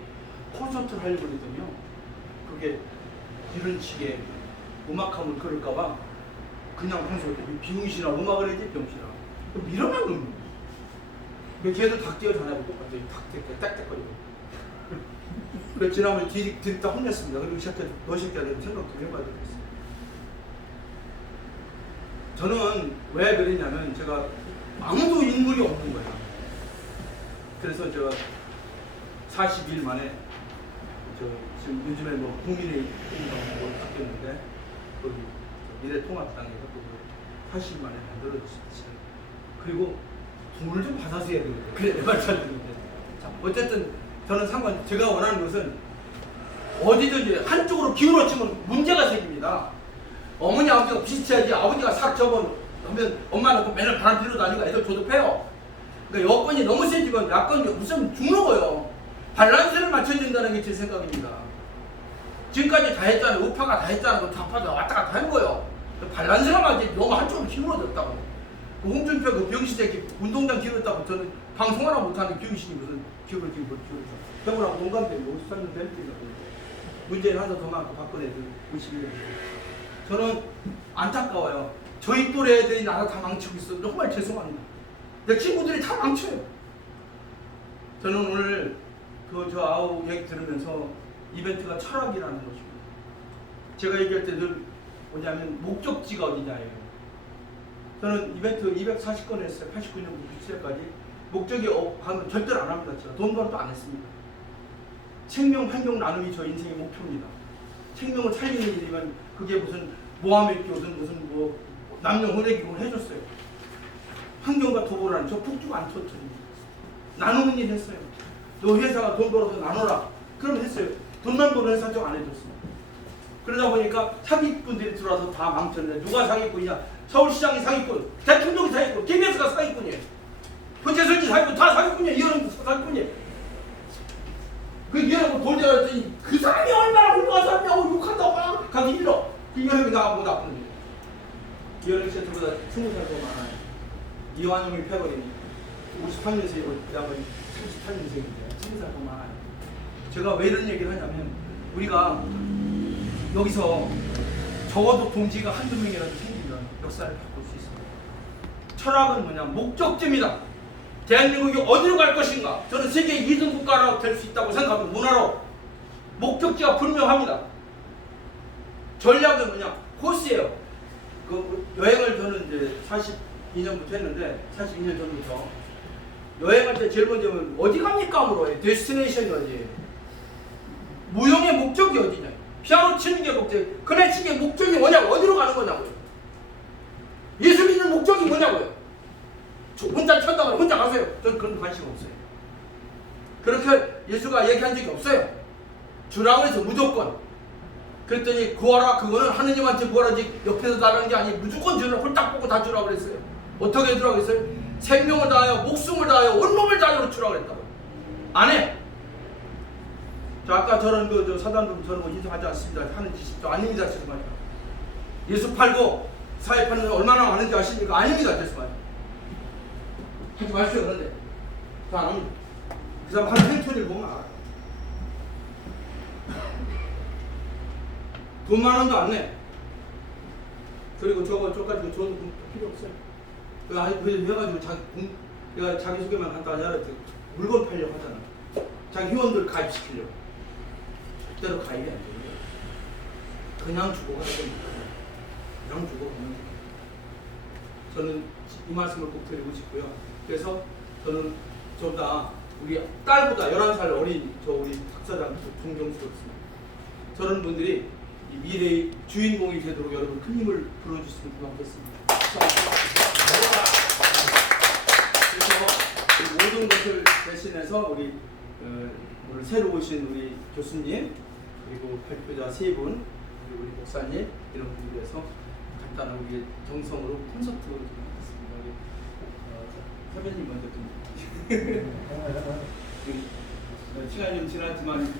콘서트를 하려고 그랬더니요. 그게 이런 식의 음악하면 그럴까봐 그냥 콘서트 비용신아 음악을 해야지 병신아. 밀어만 놓는 거예요. 걔도 닭 뛰어다니고 똑같아요. 닭 딱딱거리고. 그래서 지난번에 뒤집다 혼냈습니다. 그리고 너 새끼야 내가 생각 좀 해봐야 되겠어요. 저는 왜 그랬냐면 제가 아무도 인물이 없는 거예요. 그래서 제가 40일 만에 지금 요즘에 뭐 국민의힘이라고 바뀌었는데 거기 미래통합당에서 80일 만에 만들어졌어요. 그리고 돈을 좀 받아서 해야 되거든요. 그래 내 말 잘 듣는데. 자, 어쨌든 저는 제가 원하는 것은 어디든지 한쪽으로 기울어지면 문제가 생깁니다. 어머니 아버지가 비슷해야지. 아버지가 싹 접어하면 엄마는 맨날 바람 피러 다니고 애들 조급해요. 그러니까 여건이 너무 세지면 야건이 무슨 죽는 거예요. 밸런스를 맞춰준다는 게 제 생각입니다. 지금까지 다 했잖아요. 우파가 다 했잖아요. 좌파도 왔다 갔다 하는 거예요. 밸런스가 맞지. 너무 한쪽으로 기울어졌다고. 그 홍준표 그 병신새끼 운동장 기울었다고 저는 방송 하나 못하는 병신이 무슨 기울어지고 뭐 기울어져. 저거랑 동갑이에요. 53년 뱀띠가. 문재인 하나 더 많고 박근혜도 51년. 저는 안타까워요. 저희 또래 애들이 나라 다 망치고 있어. 정말 죄송합니다. 내 친구들이 다 망쳐요. 저는 오늘 저 아우 얘기 들으면서 이벤트가 철학이라는 것입니다. 제가 얘기할 때 늘 뭐냐면 목적지가 어디냐예요. 저는 이벤트 240건 했어요. 89년부터 97년까지. 목적이 하면 절대로 안 합니다. 제가 돈 벌어도 안 했습니다. 생명, 환경 나눔이 저 인생의 목표입니다. 생명을 살리는 일이면 그게 무슨 모함의 교든 무슨 뭐 남녀 혼외기금 해줬어요. 환경과 도보라는 저 폭주가 안 터뜨립니다. 나누는 일 했어요. 너 회사가 돈 벌어서 나눠라. 그럼 했어요. 돈만 버는 회사 좀 안 해줬어요. 그러다 보니까 사기꾼들이 들어와서 다 망쳤는데 누가 사기꾼이냐? 서울시장이 사기꾼, 대통령이 사기꾼, KBS가 사기꾼이에요. 현재선이 사기꾼, 다 사기꾼이에요. 이런 사기꾼이에요. 그 이해하고 돌려가 했더니 그 사람이 얼마나 훌륭한 사람이냐고 욕한다고 막 가기 힘들어. 그 이해하는 게 나하고 나쁜 거예요. 이해하는 게 저보다 20살 더 많아요. 이완용이 패거든요. 53년생이고 그 양반이 38년생인데 20살 더 많아요. 제가 왜 이런 얘기를 하냐면 우리가 여기서 적어도 동지가 한두 명이라도 생기면 역사를 바꿀 수 있습니다. 철학은 뭐냐? 목적지입니다. 대한민국이 어디로 갈 것인가? 저는 세계 2등 국가로 될 수 있다고 생각합니다. 문화로. 목적지가 분명합니다. 전략은 뭐냐? 코스예요. 그 여행을 저는 이제 42년부터 했는데 42년 전부터 여행할 때 제일 먼저 어디 갑니까? 물어요. 데스티네이션이 어디예요? 무용의 목적이 어디냐? 피아노 치는 게 목적이, 클래식의 목적이 뭐냐고? 어디로 가는 거냐고요? 예수 믿는 목적이 뭐냐고요? 혼자 천당을 혼자 가세요. 저는 그런 관심 없어요. 그렇게 예수가 얘기한 적이 없어요. 주라고 해서 무조건. 그랬더니 구하라 그거는 하느님한테 구하라지 옆에서 달라는 게 아니에요. 무조건 주라 홀딱 보고 다 주라고 그랬어요. 어떻게 주라고 했어요? 생명을 다하여 목숨을 다하여 온몸을 다하여 주라고 그랬다고요. 안 해. 저 아까 저런 저 사단들 저런 거 인정하지 않습니다. 하는 짓도 아닙니다. 죄송합니다. 예수 팔고 사회 파는 건 얼마나 많은지 아십니까? 아닙니다. 죄송합니다. 하지 마십시오. 그런데 저 안 합니다. 그 사람 하는 행토를 보면 알아요. 돈 10,000원도 안 내. 그리고 저까지 좋은 필요 없어요. 해가지고 내가 자기소개만 간단히 하라 했더니 물건 팔려고 하잖아. 자기 회원들 가입시키려고. 절대로 가입이 안 돼요. 그냥 주고 가야 됩니다. 그냥 주고 가면 됩니다. 저는 이 말씀을 꼭 드리고 싶고요. 그래서 저는 저보다 우리 딸보다 11살 어린 저 우리 박사장 존경스럽습니다. 저런 분들이 이 미래의 주인공이 되도록 여러분 큰 힘을 불어주시면 고맙겠습니다. 그래서 모든 것을 대신해서 우리 오늘 새로 오신 우리 교수님 그리고 발표자 3분 그리고 우리 목사님 이런 분들 위해서 간단한 우리 정성으로 콘서트를 좀 하겠습니다. 우리 선배님 먼저 좀 시간이 좀 지났지만